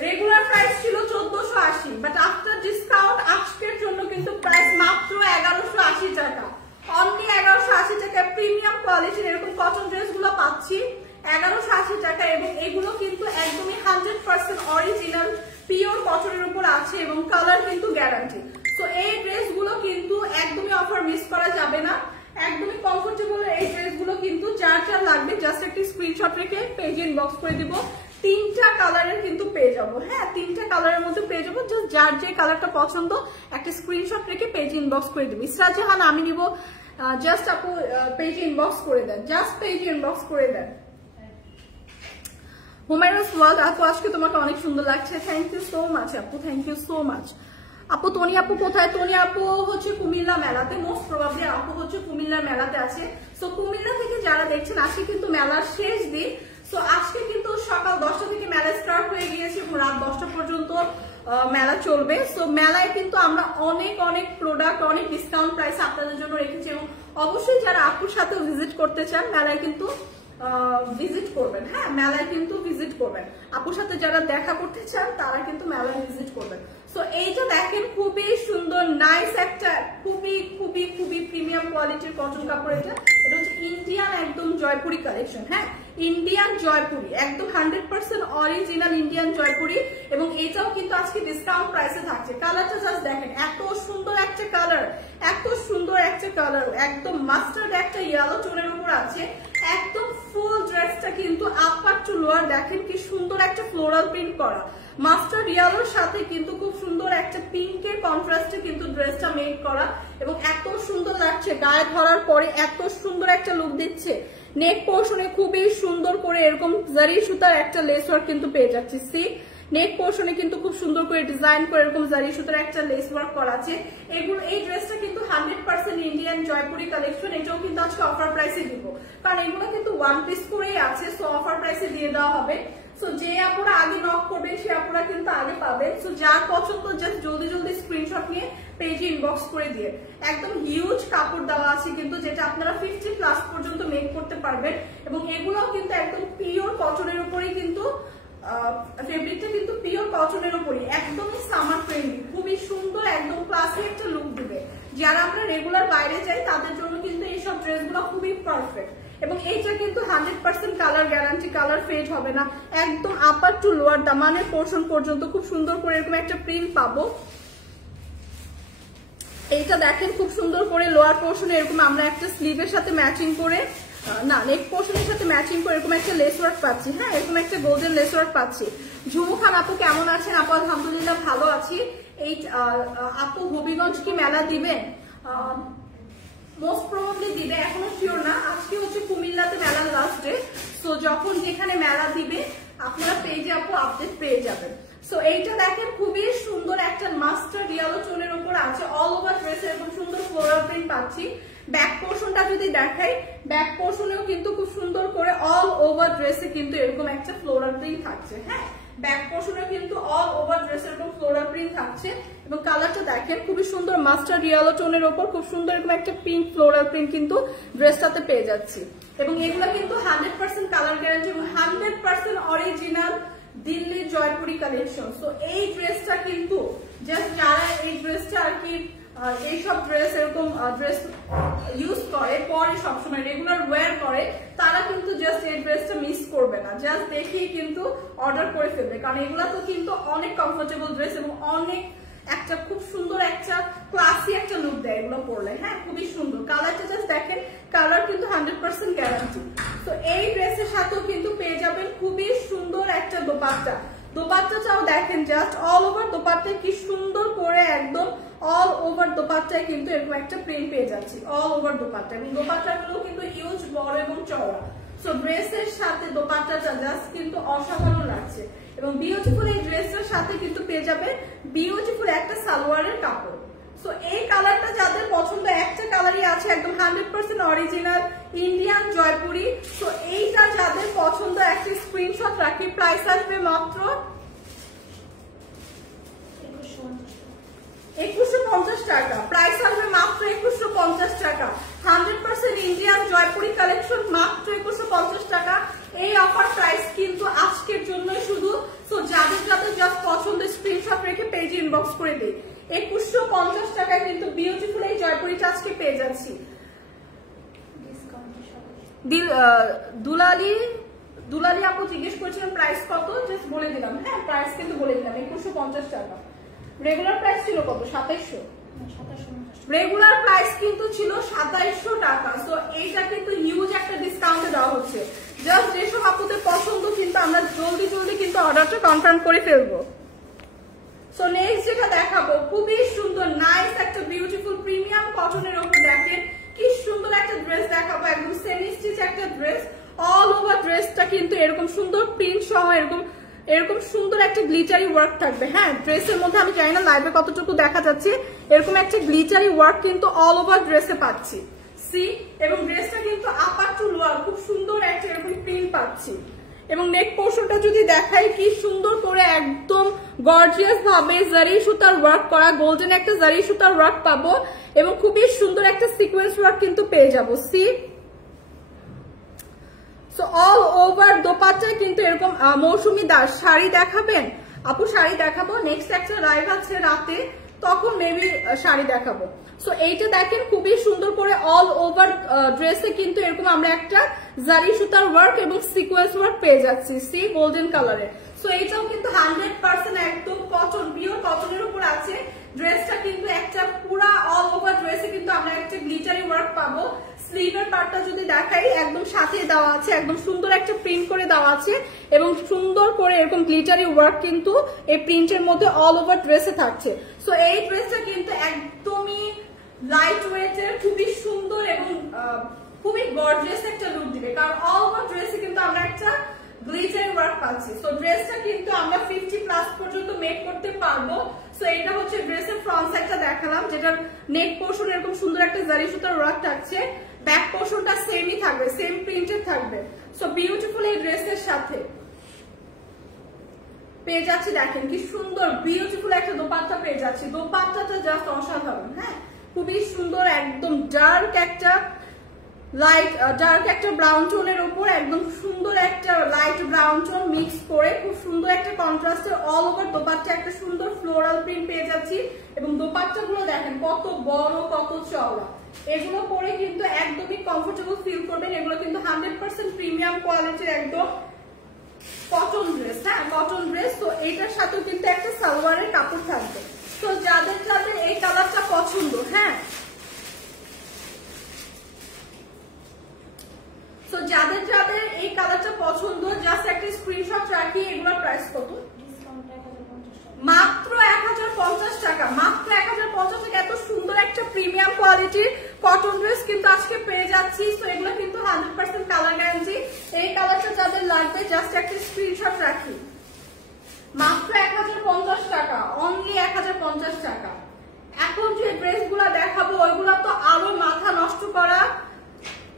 রেগুলার প্রাইস ছিল 1480, বাট আফটার ডিসকাউন্ট আজকের জন্য কিন্তু প্রাইস মাত্র 1180 টাকা। অনলি 1180 টাকা প্রিমিয়াম কোয়ালিটির এরকম কটন ড্রেস গুলো পাচ্ছি 1180 টাকা। এবং এগুলো কিন্তু একদমই 100% অরিজিনাল পিওর কটনের উপর আছে এবং কালার কিন্তু গ্যারান্টি। সো এই ড্রেস গুলো কিন্তু একদমই অফার মিস করা যাবে না, একদমই কমফোর্টেবল এই ড্রেস গুলো কিন্তু যার লাগবে জাস্ট একটি স্ক্রিনশট রেখে পেজ ইনবক্স করে দিব। 3টা কালারের কিন্তু পেয়ে যাবো। হ্যাঁ, 3টা কালারের মধ্যে পেয়ে যাবো। জাস্ট যার যে কালারটা পছন্দ একটা স্ক্রিনশট রেখে পেজ ইনবক্স করে দিবি। ইসরাত জাহান আমি নিব, জাস্ট আপু পেজ ইনবক্স করে দেন, জাস্ট পেজ ইনবক্স করে দেন। হুমায়ুনাস ওয়ার্ল্ড আপু আজকে তোমাকে অনেক সুন্দর লাগছে, থ্যাংক ইউ সো মাচ আপু, থ্যাংক ইউ সো মাচ। আপু তনি আপু কোথায়? তনি আপু হচ্ছে কুমিল্লা মেলাতে, মোস্ট প্রবাবলি আপু হচ্ছে কুমিল্লার মেলাতে আছে। সো কুমিল্লা থেকে যারা দেখছেন আজকে কিন্তু মেলার শেষ দিন। সো আজকে কিন্তু সকাল 10টা থেকে মেলা স্টার্ট হয়ে গিয়েছে এবং রাত 10টা পর্যন্ত মেলা চলবে। সো মেলায় কিন্তু আমরা অনেক প্রোডাক্ট অনেক ডিসকাউন্ট প্রাইস আপনাদের জন্য রেখেছি এবং অবশ্যই যারা আপুর সাথে ভিজিট করতে চান মেলায় কিন্তু ভিজিট করবেন। হ্যাঁ, মেলায় কিন্তু ভিজিট করবেন। আপুর সাথে যারা দেখা করতে চান তারা কিন্তু মেলায় ভিজিট করবেন। সো এইটা দেখেন খুবই সুন্দর নাইস একটা খুবই প্রিমিয়াম কোয়ালিটির কটন কাপড়। এটা হচ্ছে ইন্ডিয়ান একদম জয়পুরি কালেকশন। হ্যাঁ, ইন্ডিয়ান জয়পুরি একদম 100% অরিজিনাল ইন্ডিয়ান জয়পুরি এবং এটাও কিন্তু আজকে ডিসকাউন্ট প্রাইসে থাকছে। কালারটা জাস্ট দেখেন, এত সুন্দর একটা কালার, এত সুন্দর একটা কালার, একদম মাস্টার্ড একটা ইয়েলো টোনের উপর আছে। একদম ফুল ড্রেসটা কিন্তু আপার টু লোয়ার দেখেন কি সুন্দর একটা ফ্লোরাল প্রিন্ট করা, মাস্টার্ড ইয়েলোর সাথে কিন্তু খুব সুন্দর একটা পিঙ্কের কন্ট্রাস্টে কিন্তু ড্রেসটা মেক করা এবং এত সুন্দর লাগছে গায়ে ধরার পরে, এত সুন্দর একটা লুক দিচ্ছে। নেক পোর্শনে খুবই সুন্দর করে এরকম জারি সুতার একটা লেস ওয়ার্ক কিন্তু পেয়ে যাচ্ছি। সি নেক পোর্শনে কিন্তু খুব সুন্দর করে ডিজাইন করে এরকম জারি সুতার একটা লেস ওয়ার্ক করা আছে। এগুলো এই ড্রেসটা কিন্তু 100% ইন্ডিয়ান জয়পুরি কালেকশন। এটাও কিন্তু আজকে অফার প্রাইসে দিব কারণ এগুলো কিন্তু 1 পিস করেই আছে। সো অফার প্রাইসে দিয়ে দেওয়া হবে। সো যে আপুরা আগে নক করবে সে আপুরা কিন্তু আগে পাবেন। সো যার পছন্দ জাস্ট জলদি স্ক্রিনশট নিয়ে পেজে ইনবক্স করে দিয়ে। একদম হিউজ কাপড় দেওয়া আছে কিন্তু যেটা আপনারা 50+ পর্যন্ত মেক করতে পারবেন এবং এগুলোও কিন্তু একদম পিওর কটনের উপরেই কিন্তু ফেব্রিকটা কিন্তু পিওর কটনের উপরই, একদমই সামার ফ্রেন্ডলি, খুবই সুন্দর একদম ক্লাসি একটা লুক দিবে। যারা আমরা রেগুলার বাইরে যাই তাদের জন্য কিন্তু এইসব ড্রেসগুলো খুবই পারফেক্ট এবং এইটা কিন্তু 100% কালার গ্যারান্টি, কালার ফেড হবে না। একদম আপার টু লোয়ার দামানের পোর্শন পর্যন্ত খুব সুন্দর করে এরকম একটা প্রিন্ট পাবো। এইটা দেখেন খুব সুন্দর করে লোয়ার পোর্শনে এরকম আমরা একটা স্লিভের সাথে ম্যাচিং করে, না নেক পোর্শনের সাথে ম্যাচিং করে এরকম একটা লেস ওয়ার্ক পাচ্ছি। হ্যাঁ, এরকম একটা গোল্ডেন লেস ওয়ার্ক পাচ্ছি। ঝুমু খান আপু কেমন আছেন? আপু আলহামদুলিল্লাহ ভালো আছি। এই আপু হবিগঞ্জ কি মেলা দিবেন? মোস্ট প্রবাবলি দিবে, এখনো শিওর না। আজকে হচ্ছে কুমিল্লাতে মেলার লাস্ট ডে। সো যখন যেখানে মেলা দিবে আপনারা পেজে আপু আপডেট পেয়ে যাবেন। সো এইটা দেখেন খুবই সুন্দর একটা মাস্টার্ড ইয়েলো টোনের উপর আছে, অল ওভার ড্রেসে এরকম সুন্দর ফ্লোরাল প্রিন্ট পাচ্ছি। ব্যাক পোর্শনটা যদি দেখাই, ব্যাক পোর্শনেও কিন্তু খুব সুন্দর করে অল ওভার ড্রেসে কিন্তু এরকম একটা ফ্লোরাল প্রিন্ট থাকছে। হ্যাঁ, ব্যাক পোর্শনে কিন্তু অল ওভার ড্রেসে এরকম ফ্লোরাল প্রিন্ট থাকছে এবং কালারটা দেখেন খুবই সুন্দর মাস্টার্ড ইয়েলো টোনের উপর খুব সুন্দর এরকম একটা পিঙ্ক ফ্লোরাল প্রিন্ট কিন্তু ড্রেসটাতে পেয়ে যাচ্ছি এবং এগুলো কিন্তু 100% কালার গ্যারান্টি এবং 100% original Delhi Jaipuri collection. So এই ড্রেসটা কিন্তু জাস্ট যারা এই ড্রেসটা আর কি এইসব ড্রেস এরকম ড্রেস ইউজ করে, পরে সবসময় রেগুলার ওয়্যার করে, তারা কিন্তু জাস্ট এই ড্রেসটা মিস করবে না, জাস্ট দেখেই কিন্তু অর্ডার করে ফেলবে, কারণ এগুলো তো কিন্তু অনেক কমফোর্টেবল ড্রেস এবং অনেক একটা খুব সুন্দর একটা ক্লাসি একটা লুক দেয় এগুলো পরলে। হ্যাঁ, খুবই সুন্দর। কালারটা জাস্ট দেখেন, কালার কিন্তু 100% গ্যারান্টি। তো এই ড্রেসের সাথেও কিন্তু পেয়ে যাবেন খুবই সুন্দর একটা দোপাট্টা। দোপাট্টাটাও দেখেন, জাস্ট অল ওভার দোপাট্টায় কি সুন্দর করে একদম অল ওভার দোপাট্টায় কিন্তু এরকম একটা প্রিন্ট পেয়ে যাচ্ছি, অল ওভার দোপাট্টা, এবং দোপাট্টাগুলো কিন্তু হিউজ, বড় এবং চওড়া। সো ড্রেসের সাথে দোপাট্টাটা জাস্ট কিন্তু অসাধারণ লাগছে, এবং বিউটিফুল এই ড্রেসটার সাথে কিন্তু পেয়ে যাবে বিউটিফুল একটা সালোয়ারের কাপড়। সো এই কালারটা যাদের পছন্দ, একটা কালারই আছে একদম 100% অরিজিনাল ইন্ডিয়ান জয়পুরি। সো এইটা যাদের পছন্দ একটা স্ক্রিনশট রাখি। প্রাইস আসবে মাত্র 2150 টাকা। প্রাইস আসবে মাত্র 2150 টাকা। 100% ইন্ডিয়ান জয়পুরি কালেকশন, মাত্র 2150 টাকা। এই অফার প্রাইস কিন্তু আজকের জন্য শুধু। সো যাদের যাদের জাস্ট পছন্দ স্ক্রিনশট রেখে পেজে ইনবক্স করে দিই। 2150 টাকায় কিন্তু বিউটিফুল এই জয়পুরিটা আজকে পেয়ে যাচ্ছি। দুলালি আপু জিজ্ঞেস করছিলাম প্রাইস কত, জাস্ট বলে দিলাম। হ্যাঁ, প্রাইস কিন্তু বলে দিলাম 2150 টাকা। রেগুলার প্রাইস ছিল কত? 2700। রেগুলার প্রাইস কিন্তু ছিল 2700 টাকা। সো এইটা কিন্তু হিউজ একটা ডিসকাউন্টে দেওয়া হচ্ছে। জাস্ট যেসব আপুদের পছন্দ কিন্তু আমরা জলদি জলদি কিন্তু অর্ডারটা কনফার্ম করে ফেলবো। সো নেক্সট যেটা দেখাবো, খুবই সুন্দর নাইস একটা বিউটিফুল প্রিমিয়াম কটনের উপর দেখেন কি সুন্দর একটা ড্রেস দেখাবো, একদম সেমি স্টিচ একটা ড্রেস। অল ওভার ড্রেসটা কিন্তু এরকম সুন্দর প্রিন্ট সহ এরকম সুন্দর একটা গ্লিটারি ওয়ার্ক থাকবে। হ্যাঁ, ড্রেসের মধ্যে আমি জানি না লাইভে কতটুকু দেখা যাচ্ছে, এরকম একটা গ্লিটারি ওয়ার্ক কিন্তু অল ওভার ড্রেসে পাচ্ছি। সি, এবং ড্রেসটা কিন্তু আপার টু লোয়ার খুব সুন্দর একটা এরকম প্রিন্ট পাচ্ছি। এবং নেক পোর্শনটা যদি দেখাই, কি সুন্দর করে একদম গর্জিয়াস ভাবে জারি সুতার ওয়ার্ক করা, গোল্ডেন একটা জারি সুতার ওয়ার্ক পাবো, এবং খুবই সুন্দর একটা সিকোয়েন্স ওয়ার্ক কিন্তু পেয়ে যাবো। সি, সো অল ওভার দোপাট্টায় কিন্তু এরকম। মৌসুমী দাস শাড়ি দেখাবেন আপু? শাড়ি দেখাবো, নেক্সট একটা লাইভ আছে রাতে, তখন মেবি শাড়ি দেখাবো। সো এইটা দেখেন খুবই সুন্দর করে অল ওভার ড্রেসে কিন্তু এরকম আমরা একটা জারি সুতার ওয়ার্ক এবং সিকোয়েন্স ওয়ার্ক পেয়ে যাচ্ছি। সি, গোল্ডেন কালারের। সো এইটাও কিন্তু 100% একদম কটন, পিওর কটনের উপর আছে। ড্রেসটা কিন্তু একটা পুরা অল ওভার ড্রেসে কিন্তু আমরা একটা গ্লিটারি ওয়ার্ক পাবো। স্লিভের পার্টটা যদি দেখাই, একদম সাথে দেওয়া আছে, একদম সুন্দর একটা প্রিন্ট করে দেওয়া আছে, এবং সুন্দর করে এরকম গ্লিটারি ওয়ার্ক কিন্তু এই প্রিন্টের মধ্যে অল ওভার ড্রেসে থাকছে। সো এই ড্রেসটা কিন্তু একদমই লাইট ওয়েটের, খুবই সুন্দর এবং খুবই গর্জিয়াস একটা লুক দিবে, কারণ অল ওভার ড্রেসে কিন্তু আমরা একটা গ্লিটারি ওয়ার্ক পাচ্ছি। সো ড্রেসটা কিন্তু আমরা 50+ পর্যন্ত মেক করতে পারবো। সো এটা হচ্ছে ড্রেসের ফ্রন্ট সাইডটা দেখালাম, যেটার নেক পোর্শন এরকম সুন্দর একটা জারি সুতার ওয়ার্ক থাকছে, ব্যাক পোর্শনটা সেমই থাকবে, সেম প্রিন্টেড থাকবে। সো বিউটিফুল এই ড্রেসের সাথে পেয়ে যাচ্ছি, দেখেন কি সুন্দর বিউটিফুল একটা দোপাট্টা পেয়ে যাচ্ছি। দোপাট্টাটা জাস্ট অসাধারণ। হ্যাঁ, খুবই সুন্দর, একদম ডার্ক একটা ব্রাউন টোনের উপর একদম সুন্দর একটা লাইট ব্রাউন টোন মিক্স করে খুব সুন্দর একটা কন্ট্রাস্টের অল ওভার দোপাট্টা, একটা সুন্দর ফ্লোরাল প্রিন্ট পেয়ে যাচ্ছি। এবং দোপাট্টা গুলো দেখেন কত বড়, কত চওড়া। এগুলো পরে কিন্তু একদমই কমফোর্টেবল ফিল করবেন। এগুলো কিন্তু 100% প্রিমিয়াম কোয়ালিটির একদম কটন ড্রেস। হ্যাঁ, কটন ড্রেস। তো এইটার সাথেও কিন্তু একটা সালোয়ারের কাপড় থাকবে। তো যাদের যাদের এই কালারটা পছন্দ, হ্যাঁ, তো যাদের যাদের এই কালারটা পছন্দ, জাস্ট একটা স্ক্রিনশট রাখি। এগুলোর প্রাইস কত? মাত্র 1050 টাকা। মাত্র 1050 টাকা। এত সুন্দর একটা প্রিমিয়াম কোয়ালিটির কটন ড্রেস কিন্তু আজকে পেয়ে যাচ্ছি। তো এগুলো কিন্তু 100% কালার গ্যারান্টি। এই কালারটা যাদের লাগবে জাস্ট একটা স্ক্রিনশট রাখি। মাত্র 1050 টাকা, অনলি 1050 টাকা। এখন যে ড্রেসগুলো দেখাবো ওইগুলো তো আরো মাথা নষ্ট করা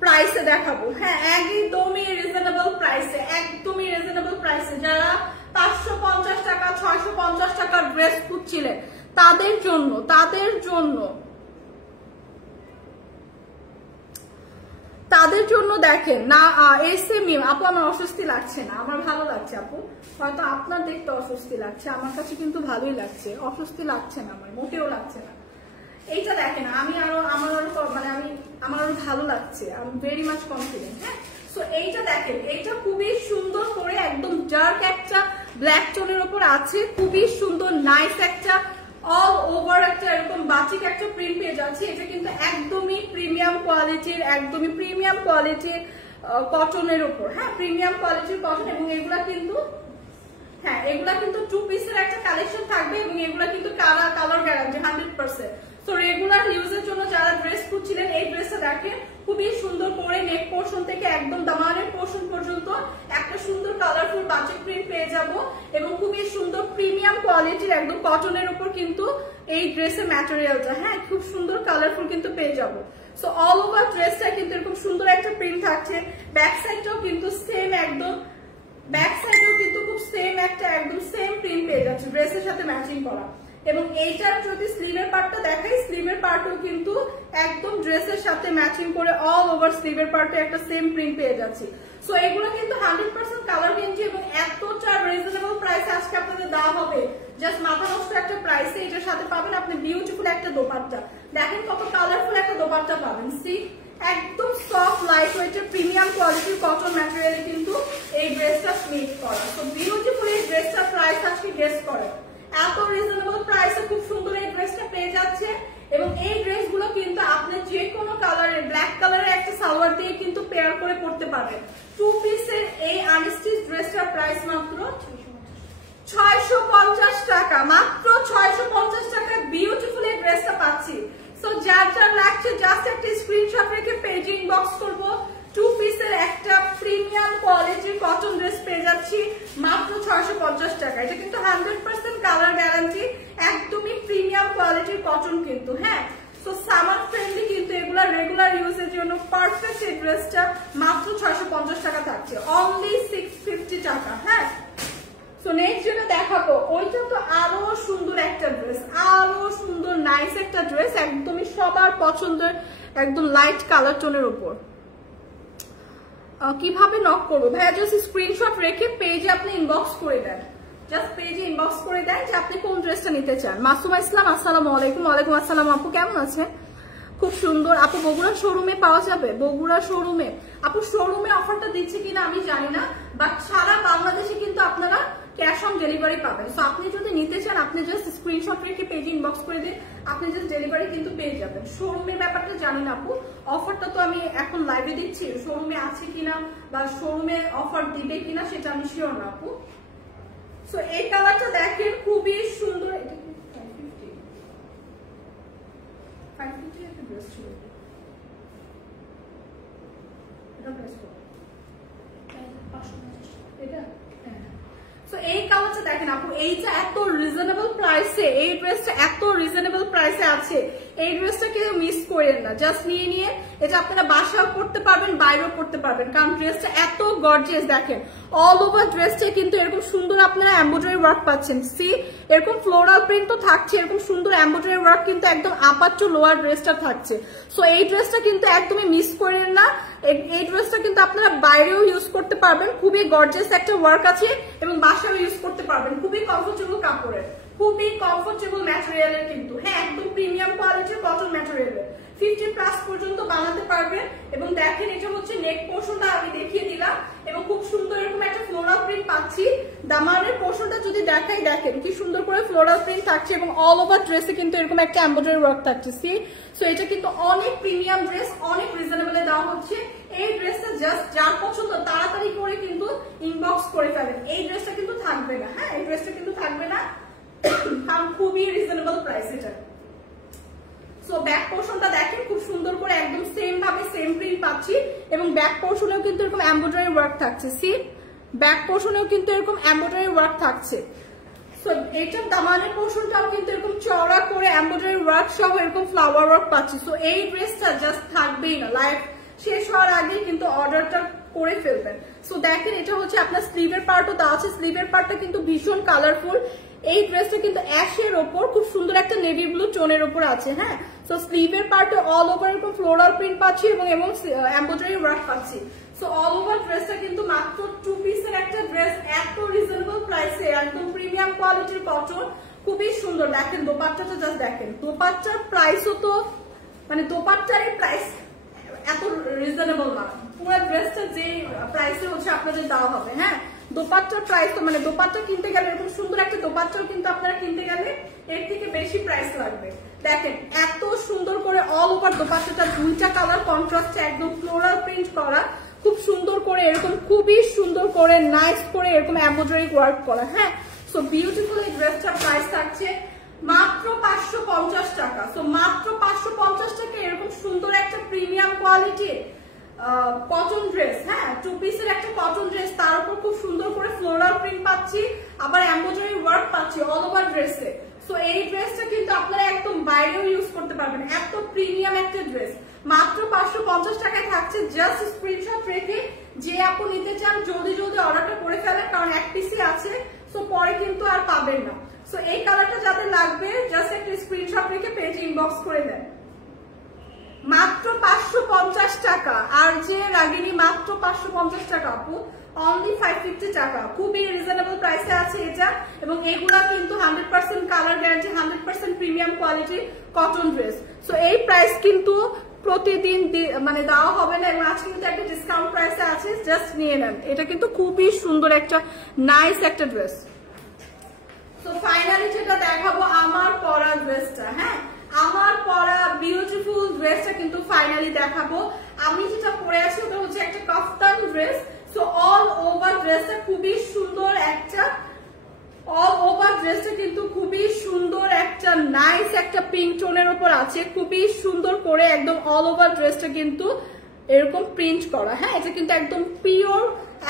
প্রাইসে দেখাবো। হ্যাঁ, একদমই রিজনেবল প্রাইসে, একদমই রিজনেবল প্রাইসে। যারা 550 টাকা 650 টাকার ড্রেস খুঁজছিলেন তাদের জন্য দেখেন না। এসএমইউ আপু, আমার অস্বস্তি লাগছে না, আমার ভালো লাগছে আপু। হয়তো আপনার দেখতে অস্বস্তি লাগছে, আমার কাছে কিন্তু ভালোই লাগছে, অস্বস্তি লাগছে না, আমার মোটেও লাগছে না। এইটা দেখেন আমার আরো ভালো লাগছে, আমি ভেরি মাচ কনফিডেন্ট। হ্যাঁ, সো এইটা দেখেন, এইটা খুবই সুন্দর করে একদম ডার্ক একটা ব্ল্যাক টোনের উপর আছে, খুবই সুন্দর নাইস একটা অল ওভার একটা এরকম বাচিক একটা প্রিন্ট পেয়ে যাচ্ছে। এটা কিন্তু একদমই প্রিমিয়াম কোয়ালিটির কটনের উপর। হ্যাঁ, প্রিমিয়াম কোয়ালিটির কটন, এবং এগুলা কিন্তু 2 পিসের একটা কালেকশন থাকবে, এবং এগুলা কিন্তু কালার গ্যারান্টি 100%। তো রেগুলার ইউজের জন্য যারা ড্রেস খুঁজছিলেন, এই ড্রেসটা দেখেন খুবই সুন্দর করে নেক পোর্শন থেকে একদম দামানের পোর্শন পর্যন্ত একটা সুন্দর কালারফুল বাচিক প্রিন্ট পেয়ে যাব, এবং খুবই সুন্দর প্রিমিয়াম কোয়ালিটির একদম কটনের উপর কিন্তু এই ড্রেসের ম্যাটেরিয়ালটা। হ্যাঁ, খুব সুন্দর কালারফুল কিন্তু পেয়ে যাব। সো অল ওভার ড্রেসটা কিন্তু এরকম সুন্দর একটা প্রিন্ট থাকছে। ব্যাক সাইডটাও কিন্তু সেম একদম, ব্যাক সাইডেও কিন্তু খুব সেম একটা একদম সেম প্রিন্ট পেয়ে যাচ্ছে ড্রেসের সাথে ম্যাচিং করা। এবং এইটার যদি স্লিভের পার্টটা দেখাই, স্লিভের পার্টও কিন্তু একদম ড্রেসের সাথে ম্যাচিং করে অল ওভার স্লিভের পার্টে একটা সেম প্রিন্ট পেয়ে যাচ্ছে। সো এগুলো কিন্তু 100% কালার গ্যারান্টি, এবং এতটা রিজনেবল প্রাইসে আজকে আপনাদের দেওয়া হবে, জাস্ট মাথা নষ্ট একটা প্রাইসে। এটার সাথে পাবেন আপনি বিউটিফুল একটা দোপাট্টা। দেখেন কত কালারফুল একটা দোপাট্টা পাবেন। সি, একদম সফট লাইট ওয়েটের প্রিমিয়াম কোয়ালিটির কটন ম্যাটেরিয়ালে কিন্তু এই ড্রেসটা মেক করা। তো বিউটিফুল এই ড্রেসটার প্রাইস আজকে গেস করে, এত রিজনেবল প্রাইসে খুব সুন্দর এই ড্রেসটা পেয়ে যাচ্ছে। এবং এই ড্রেসগুলো কিন্তু আপনি যে কোনো কালারের, ব্ল্যাক কালারের একটা সালোয়ার দিয়ে কিন্তু পেয়ার করে পড়তে পারবেন। 2 পিসের এই আনস্টিচ ড্রেসটার প্রাইস মাত্র 650 টাকা, মাত্র 650 টাকা বিউটিফুল এই ড্রেসটা পাচ্ছি। সো যার লাগছে জাস্ট একটা স্ক্রিনশট রেখে পেজে ইনবক্স করব। 2 পিসের একটা প্রিমিয়াম কোয়ালিটির কটন ড্রেস পেয়ে যাচ্ছি মাত্র 650 টাকা। এটা কিন্তু 100% কালার গ্যারান্টি, একদমই প্রিমিয়াম কোয়ালিটির কটন কিন্তু। হ্যাঁ, সো সামার ফ্রেন্ডলি কিন্তু এগুলা রেগুলার ইউজের জন্য পারফেক্ট। এই ড্রেসটা মাত্র 650 টাকা থাকছে, অনলি 650 টাকা। হ্যাঁ, সো নেক্সট যেটা দেখাবো ওইটা তো আরো সুন্দর একটা ড্রেস, আরো সুন্দর নাইস একটা ড্রেস, একদমই সবার পছন্দের একদম লাইট কালার টোনের উপর। কিভাবে নক করবো ভাইয়া? জাস্ট স্ক্রিনশট রেখে পেজে আপনি ইনবক্স করে দেন, জাস্ট পেজে ইনবক্স করে দেন যে আপনি কোন ড্রেসটা নিতে চান। মাসুমা ইসলাম, আসসালামু আলাইকুম। ওয়ালাইকুম আসসালাম আপু, কেমন আছেন? খুব সুন্দর আপু। বগুড়া শোরুমে পাওয়া যাবে? বগুড়া শোরুমে আপু, শোরুমে অফারটা দিচ্ছে কিনা আমি জানি না, বাট সারা বাংলাদেশে কিন্তু আপনারা ক্যাশ অন ডেলিভারি পাবেন। সো আপনি যদি নিতে চান, আপনি জাস্ট স্ক্রিনশট রেখে পেজে ইনবক্স করে দিন, আপনি জাস্ট ডেলিভারি কিন্তু পেয়ে যাবেন। শোরুমের ব্যাপারটা জানি না আপু, অফারটা তো আমি এখন লাইভে দিচ্ছি, শোরুমে আছে কিনা বা শোরুমে অফার দিবে কিনা সেটা আমি শিওর না আপু। সো এই কালারটা দেখেন খুবই সুন্দর, এটা কি 550 একটা ড্রেস ছিল, এটা প্রেস করো, এটা। সো এই কালারটা দেখেন আপু, এইটা এত রিজনেবল প্রাইসে, এই ড্রেসটা এত রিজনেবল প্রাইসে আছে, এই ড্রেসটা কেউ মিস করেন না। জাস্ট নিয়ে এটা আপনারা বাসাও করতে পারবেন, বাইরেও করতে পারবেন, কারণ ড্রেসটা এত গর্জিয়াস। দেখেন অল ওভার ড্রেসটা কিন্তু এরকম সুন্দর আপনারা এমব্রয়ডারি ওয়ার্ক পাচ্ছেন। সি, এরকম ফ্লোরাল প্রিন্ট তো থাকছে, এরকম সুন্দর এমব্রয়ডারি ওয়ার্ক কিন্তু একদম আপার টু লোয়ার ড্রেসটা থাকছে। সো এই ড্রেসটা কিন্তু একদমই মিস করেন না। এই ড্রেসটা কিন্তু আপনারা বাইরেও ইউজ করতে পারবেন, খুবই গর্জিয়াস একটা ওয়ার্ক আছে, এবং বাসাও ইউজ করতে পারবেন, খুবই কমফোর্টেবল কাপড়ের, খুবই কমফোর্টেবল ম্যাটেরিয়ালের কিন্তু। হ্যাঁ, একদম প্রিমিয়াম কোয়ালিটির কটন ম্যাটেরিয়ালের, 50+ পর্যন্ত বানাতে পারবেন। এবং দেখেন এটা হচ্ছে নেক পোর্শনটা আমি দেখিয়ে দিলাম, এবং খুব সুন্দর এরকম একটা ফ্লোরাল প্রিন্ট পাচ্ছি। দামানের পোর্শনটা যদি দেখাই, দেখেন কি সুন্দর করে ফ্লোরাল প্রিন্ট থাকছে, এবং অল ওভার ড্রেসে কিন্তু এরকম একটা এমব্রয়ডারি ওয়ার্ক থাকছে। সি, সো এটা কিন্তু অনেক প্রিমিয়াম ড্রেস, অনেক রিজনেবলে দেওয়া হচ্ছে। এই ড্রেসটা জাস্ট যার পছন্দ তাড়াতাড়ি করে কিন্তু ইনবক্স করে ফেলেন, এই ড্রেসটা কিন্তু থাকবে না। হ্যাঁ, এই ড্রেসটা কিন্তু থাকবে না, কারণ খুবই রিজনেবল প্রাইস এটা। সো ব্যাক পোর্শনটা দেখেন খুব সুন্দর করে একদম সেম ভাবে সেম প্রিন্ট পাচ্ছি, এবং ব্যাক পোর্শনেও কিন্তু এরকম এমব্রয়ডারি ওয়ার্ক থাকছে। সি, ব্যাক পোর্শনেও কিন্তু এরকম এমব্রয়ডারি ওয়ার্ক থাকছে। সো এটার দামানের পোর্শনটাও কিন্তু এরকম চওড়া করে এমব্রয়ডারি ওয়ার্ক সহ এরকম ফ্লাওয়ার ওয়ার্ক পাচ্ছি। সো এই ড্রেসটা জাস্ট থাকবেই না, লাইভ শেষ হওয়ার আগে কিন্তু অর্ডারটা করে ফেলবেন। সো দেখেন এটা হচ্ছে আপনার স্লিভের পার্টও দেওয়া আছে, স্লিভের পার্টটা কিন্তু ভীষণ কালারফুল। এই ড্রেসটা কিন্তু অ্যাশের ওপর খুব সুন্দর একটা নেভি ব্লু টোনের ওপর আছে। হ্যাঁ, সো স্লিভের পার্টে অল ওভার এরকম ফ্লোরাল প্রিন্ট পাচ্ছি, এবং এমব্রয়ডারি ওয়ার্ক পাচ্ছি। সো অল ওভার ড্রেসটা কিন্তু মাত্র 2 পিসের একটা ড্রেস, এত রিজনেবল প্রাইসে, একদম প্রিমিয়াম কোয়ালিটির কটন, খুবই সুন্দর। দেখেন দোপাট্টাটা জাস্ট দেখেন, দোপাট্টার প্রাইসও তো মানে দোপাট্টার প্রাইস এত রিজনেবল না, পুরো ড্রেসটা যে প্রাইসে হচ্ছে আপনাদের দেওয়া হবে। হ্যাঁ, দোপাট্টার প্রাইস তো মানে দোপাট্টা কিনতে গেলে এরকম সুন্দর একটা দোপাট্টাও কিন্তু আপনারা কিনতে গেলে এর থেকে বেশি প্রাইস লাগবে। দেখেন এত সুন্দর করে অল ওভার দোপাট্টাটা 2টা কালার কন্ট্রাস্টে একদম ফ্লোরাল প্রিন্ট করা, খুব সুন্দর করে এরকম খুবই সুন্দর করে নাইস করে এরকম এমব্রয়ডারি ওয়ার্ক করা। হ্যাঁ, সো বিউটিফুল এই ড্রেসটার প্রাইস থাকছে মাত্র 550 টাকা। সো মাত্র 550 টাকা এরকম সুন্দর একটা প্রিমিয়াম কোয়ালিটি কটন ড্রেস। হ্যাঁ, 2 পিসের একটা কটন ড্রেস, তার উপর খুব সুন্দর করে ফ্লোরাল প্রিন্ট পাচ্ছি, আবার এমব্রয়ডারি ওয়ার্ক পাচ্ছি অল ওভার ড্রেসে। সো এই ড্রেসটা কিন্তু আপনারা একদম বাইরেও ইউজ করতে পারবেন, এত প্রিমিয়াম একটা ড্রেস মাত্র 550 টাকায় থাকছে। জাস্ট স্ক্রিনশট রেখে যে আপু নিতে চান জলদি জলদি অর্ডারটা করে ফেলেন, কারণ এক পিসই আছে, সো পরে কিন্তু আর পাবেন না। সো এই কালারটা যাদের লাগবে জাস্ট একটা স্ক্রিনশট রেখে পেজে ইনবক্স করে দেন। মাত্র 550 টাকা, আর যে রাগিনী মাত্র 550 টাকা আপু, অনলি 550 টাকা, খুবই রিজনেবল প্রাইসে আছে এটা। এবং এগুলা কিন্তু 100% colour guarantee, 100% premium quality cotton dress. So এই প্রাইস কিন্তু প্রতিদিন মানে দেওয়া হবে না, এবং আজকে কিন্তু একটা ডিসকাউন্ট প্রাইসে আছে, জাস্ট নিয়ে নেন। এটা কিন্তু খুবই সুন্দর একটা নাইস একটা ড্রেস। তো ফাইনালি যেটা দেখাবো আমার পরা ড্রেসটা। হ্যাঁ, আমার পরা বিউটিফুল ড্রেসটা কিন্তু ফাইনালি দেখাবো। আমি যেটা পরে আছি ওটা হচ্ছে একটা কাফতান ড্রেস। সো অল ওভার ড্রেসটা খুবই সুন্দর একটা, অল ওভার ড্রেসটা কিন্তু খুবই সুন্দর একটা নাইস একটা পিঙ্ক টোনের উপর আছে, খুবই সুন্দর করে একদম অল ওভার ড্রেসটা কিন্তু এরকম প্রিন্ট করা। হ্যাঁ, এটা কিন্তু একদম পিওর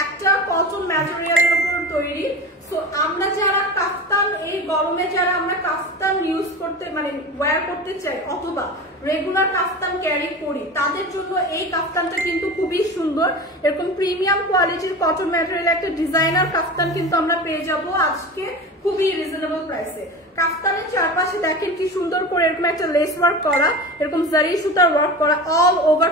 একটা কটন ম্যাটেরিয়ালের উপর তৈরি। সো আমরা যারা কাফতান এই গরমে যারা আমরা কাফতান ইউজ করতে মানে ওয়্যার করতে চাই অথবা রেগুলার কাফতান ক্যারি করি, তাদের জন্য এই কাফতানটা কিন্তু খুবই সুন্দর। এরকম প্রিমিয়াম কোয়ালিটির কটন ম্যাটেরিয়াল একটা ডিজাইনার কাফতান কিন্তু আমরা পেয়ে যাবো আজকে খুবই রিজনেবল প্রাইসে। কাফতানের চারপাশে দেখেন কি সুন্দর করে এরকম একটা লেস ওয়ার্ক করা, এরকম জারি সুতার ওয়ার্ক করা অল ওভার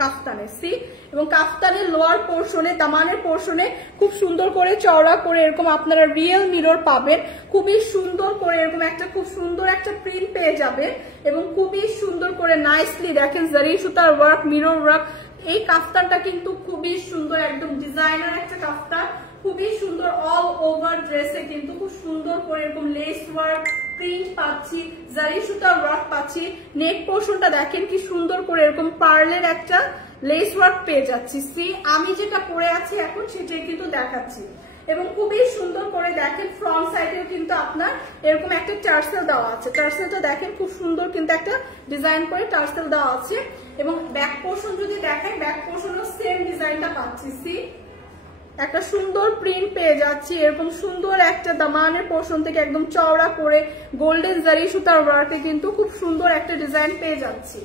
কাফতানে সি, এবং কাফতানের লোয়ার পোর্শনে দামানের পোর্শনে খুব সুন্দর করে চওড়া করে এরকম আপনারা রিয়েল মিরর পাবেন, খুবই সুন্দর করে এরকম একটা খুব সুন্দর একটা প্রিন্ট পেয়ে যাবেন, এবং খুবই সুন্দর করে নাইসলি দেখেন জারি সুতার ওয়ার্ক, মিরর ওয়ার্ক। এই কাফতানটা কিন্তু খুবই সুন্দর, একদম ডিজাইনার একটা কাফতান, খুবই সুন্দর অল ওভার ড্রেসে কিন্তু খুব সুন্দর করে এরকম লেস ওয়ার্ক প্রিন্ট পাচ্ছি, জারি সুতার ওয়ার্ক পাচ্ছি। নেক পোর্শনটা দেখেন কি সুন্দর করে এরকম পার্লের একটা লেস ওয়ার্ক পেয়ে যাচ্ছি। সি, আমি যেটা পরে আছি এখন সেটাই কিন্তু দেখাচ্ছি, এবং খুবই সুন্দর করে দেখেন ফ্রন্ট সাইডেও কিন্তু আপনার এরকম একটা টার্সেল দেওয়া আছে। টার্সেলটা দেখেন খুব সুন্দর কিন্তু একটা ডিজাইন করে টার্সেল দেওয়া আছে, এবং ব্যাক পোর্শন যদি দেখাই ব্যাক পোর্শনও সেম ডিজাইনটা পাচ্ছি। সি, একটা সুন্দর প্রিন্ট পেয়ে যাচ্ছি, এরকম সুন্দর একটা দামানের পোর্শন থেকে একদম চওড়া করে গোল্ডেন জারি সুতার ওয়ার্কে কিন্তু খুব সুন্দর একটা ডিজাইন পেয়ে যাচ্ছি।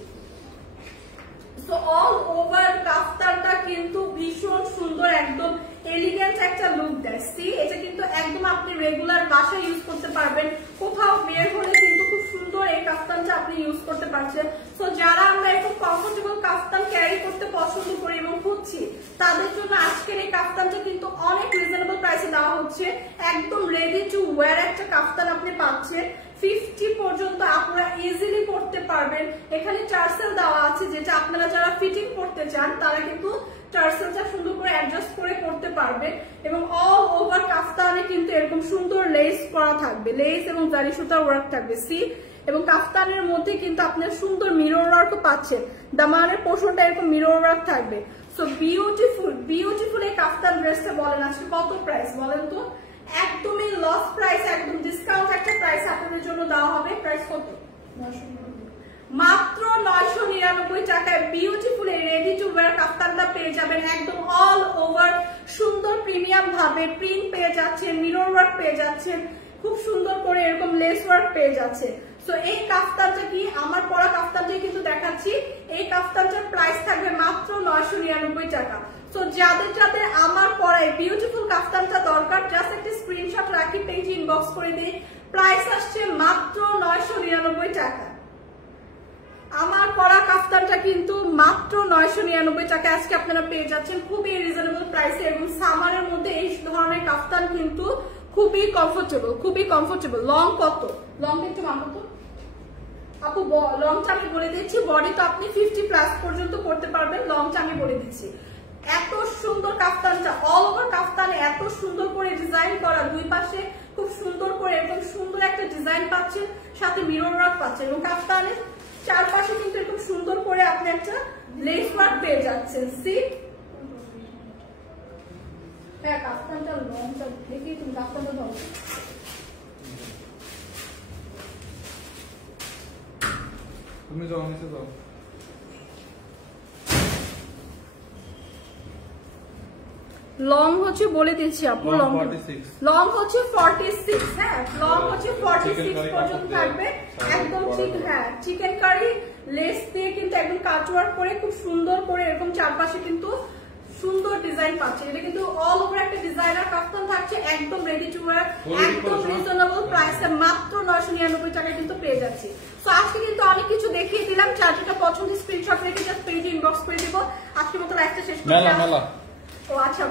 সো অল ওভার কাফতানটা কিন্তু ভীষণ সুন্দর, একদম এলিগেন্ট একটা লুক দেয়। সি, এটা কিন্তু একদম আপনি রেগুলার বাসায় ইউজ করতে পারবেন, কোথাও বের হলে কিন্তু খুব সুন্দর এই কাফতানটা আপনি ইউজ করতে পারছেন। সো যারা আমরা একটু কমফোর্টেবল কাফতান ক্যারি করতে পছন্দ করি এবং খুঁজছি, তাদের জন্য আজকের এই কাফতানটা কিন্তু অনেক রিজনেবল প্রাইসে দেওয়া হচ্ছে। একদম রেডি টু ওয়্যার একটা কাফতান আপনি পাচ্ছেন, 50 পর্যন্ত আপনারা ইজিলি পড়তে পারবেন। এখানে টার্সেল দেওয়া আছে, যেটা আপনারা যারা ফিটিং করতে চান তারা কিন্তু টার্সেলটা সুন্দর করে অ্যাডজাস্ট করে করতে পারবে, এবং অল ওভার কাফতানে কিন্তু এরকম সুন্দর লেস করা থাকবে, লেস এবং জারি সুতার ওয়ার্ক থাকবে। সি, এবং কাফতানের মধ্যে কিন্তু আপনার সুন্দর মিরর ওয়ার্কও পাচ্ছেন, দামানের পোর্শনটা এরকম মিরর ওয়ার্ক থাকবে। সো বিউটিফুল বিউটিফুল এই কাফতান ড্রেসটা বলেন আজকে কত প্রাইস বলেন তো? একদমই লস প্রাইস, একদম ডিসকাউন্ট একটা প্রাইস আপনাদের জন্য দেওয়া হবে। প্রাইস কত? মাত্র 999 টাকায় বিউটিফুল এই রেডি টু ওয়্যার কাফতানটা পেয়ে যাবেন, একদম অল ওভার সুন্দর প্রিমিয়াম ভাবে প্রিন্ট পেয়ে যাচ্ছেন, মিরর ওয়ার্ক পেয়ে যাচ্ছেন, খুব সুন্দর করে এরকম লেস ওয়ার্ক পেয়ে যাচ্ছে। সো এই কাফতানটা কি আমার পরা কাফতানটাই কিন্তু দেখাচ্ছি, এই কাফতানটার প্রাইস থাকবে মাত্র 999 টাকা। সো যাদের যাদের আমার পরায় বিউটিফুল কাফতানটা দরকার, জাস্ট একটা স্ক্রিনশট রাখি পেজে ইনবক্স করে দিই। প্রাইস আসছে মাত্র 999 টাকা। আমার পরা কাফতানটা কিন্তু মাত্র 999 টাকা আজকে আপনারা পেয়ে যাচ্ছেন খুবই রিজনেবল প্রাইসে, এবং সামারের মধ্যে এই ধরনের কাফতান কিন্তু খুবই কমফোর্টেবল। লং কত? লংটা একটু মাপো তো আপু। লংটা আমি বলে দিচ্ছি, বডি তো আপনি 50+ পর্যন্ত করতে পারবেন। লংটা আমি বলে দিচ্ছি। এত সুন্দর কাফতানটা, অল ওভার কাফতানে এত সুন্দর করে ডিজাইন করা, দুই পাশে খুব সুন্দর করে এরকম সুন্দর একটা ডিজাইন পাচ্ছেন, সাথে মিরর ওয়ার্ক পাচ্ছেন, এবং কাফতানের চারপাশে কিন্তু এরকম সুন্দর করে আপনি একটা লেস ওয়ার্ক পেয়ে যাচ্ছেন। সি হ্যাঁ, কাফতানটা লংটা দেখি, তুমি কাফতানটা ধরো। তুমি যাও, নিচে যাও। লং হচ্ছে বলে দিচ্ছি আপু, লং হচ্ছে 46। হ্যাঁ, লং হচ্ছে 46 পর্যন্ত থাকবে। একদম ঠিক, হ্যাঁ, চিকেন কারি লেস দিয়ে কিন্তু একদম কাটওয়ার্ক করে খুব সুন্দর করে এরকম চারপাশে কিন্তু সুন্দর ডিজাইন পাচ্ছে। এটা কিন্তু অল ওভার একটা ডিজাইনার কাফতান থাকছে, একদম রেডি টু ওয়্যার, একদম রিজনেবল প্রাইসে মাত্র 999 টাকায় কিন্তু পেয়ে যাচ্ছি। তো আজকে কিন্তু অনেক কিছু দেখিয়ে দিলাম। যার যেটা পছন্দ স্ক্রিনশট রেখে জাস্ট পেজে ইনবক্স করে দিব। আজকের মতো লাইভটা শেষ করছি। ও আচ্ছা,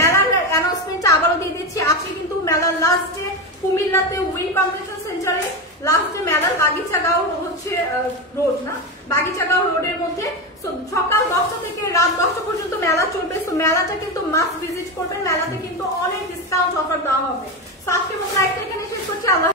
মেলার অ্যানাউন্সমেন্ট আবারও দিয়ে দিচ্ছি। আজকে কিন্তু মেলার লাস্ট ডে কুমিল্লাতে উইন কনভেনশন সেন্টারে লাস্ট ডে মেলার বাগিচাগাঁও হচ্ছে রোড না, বাগিচাগাঁও রোডের মধ্যে। সকাল 10টা থেকে রাত 10টা পর্যন্ত মেলা চলবে। তো মেলাটা কিন্তু মাস্ট ভিজিট করবেন। মেলাতে কিন্তু অনেক ডিসকাউন্ট অফার দেওয়া হবে। আজকের মতো লাইভটা এখানে শেষ করছি। আল্লাহ।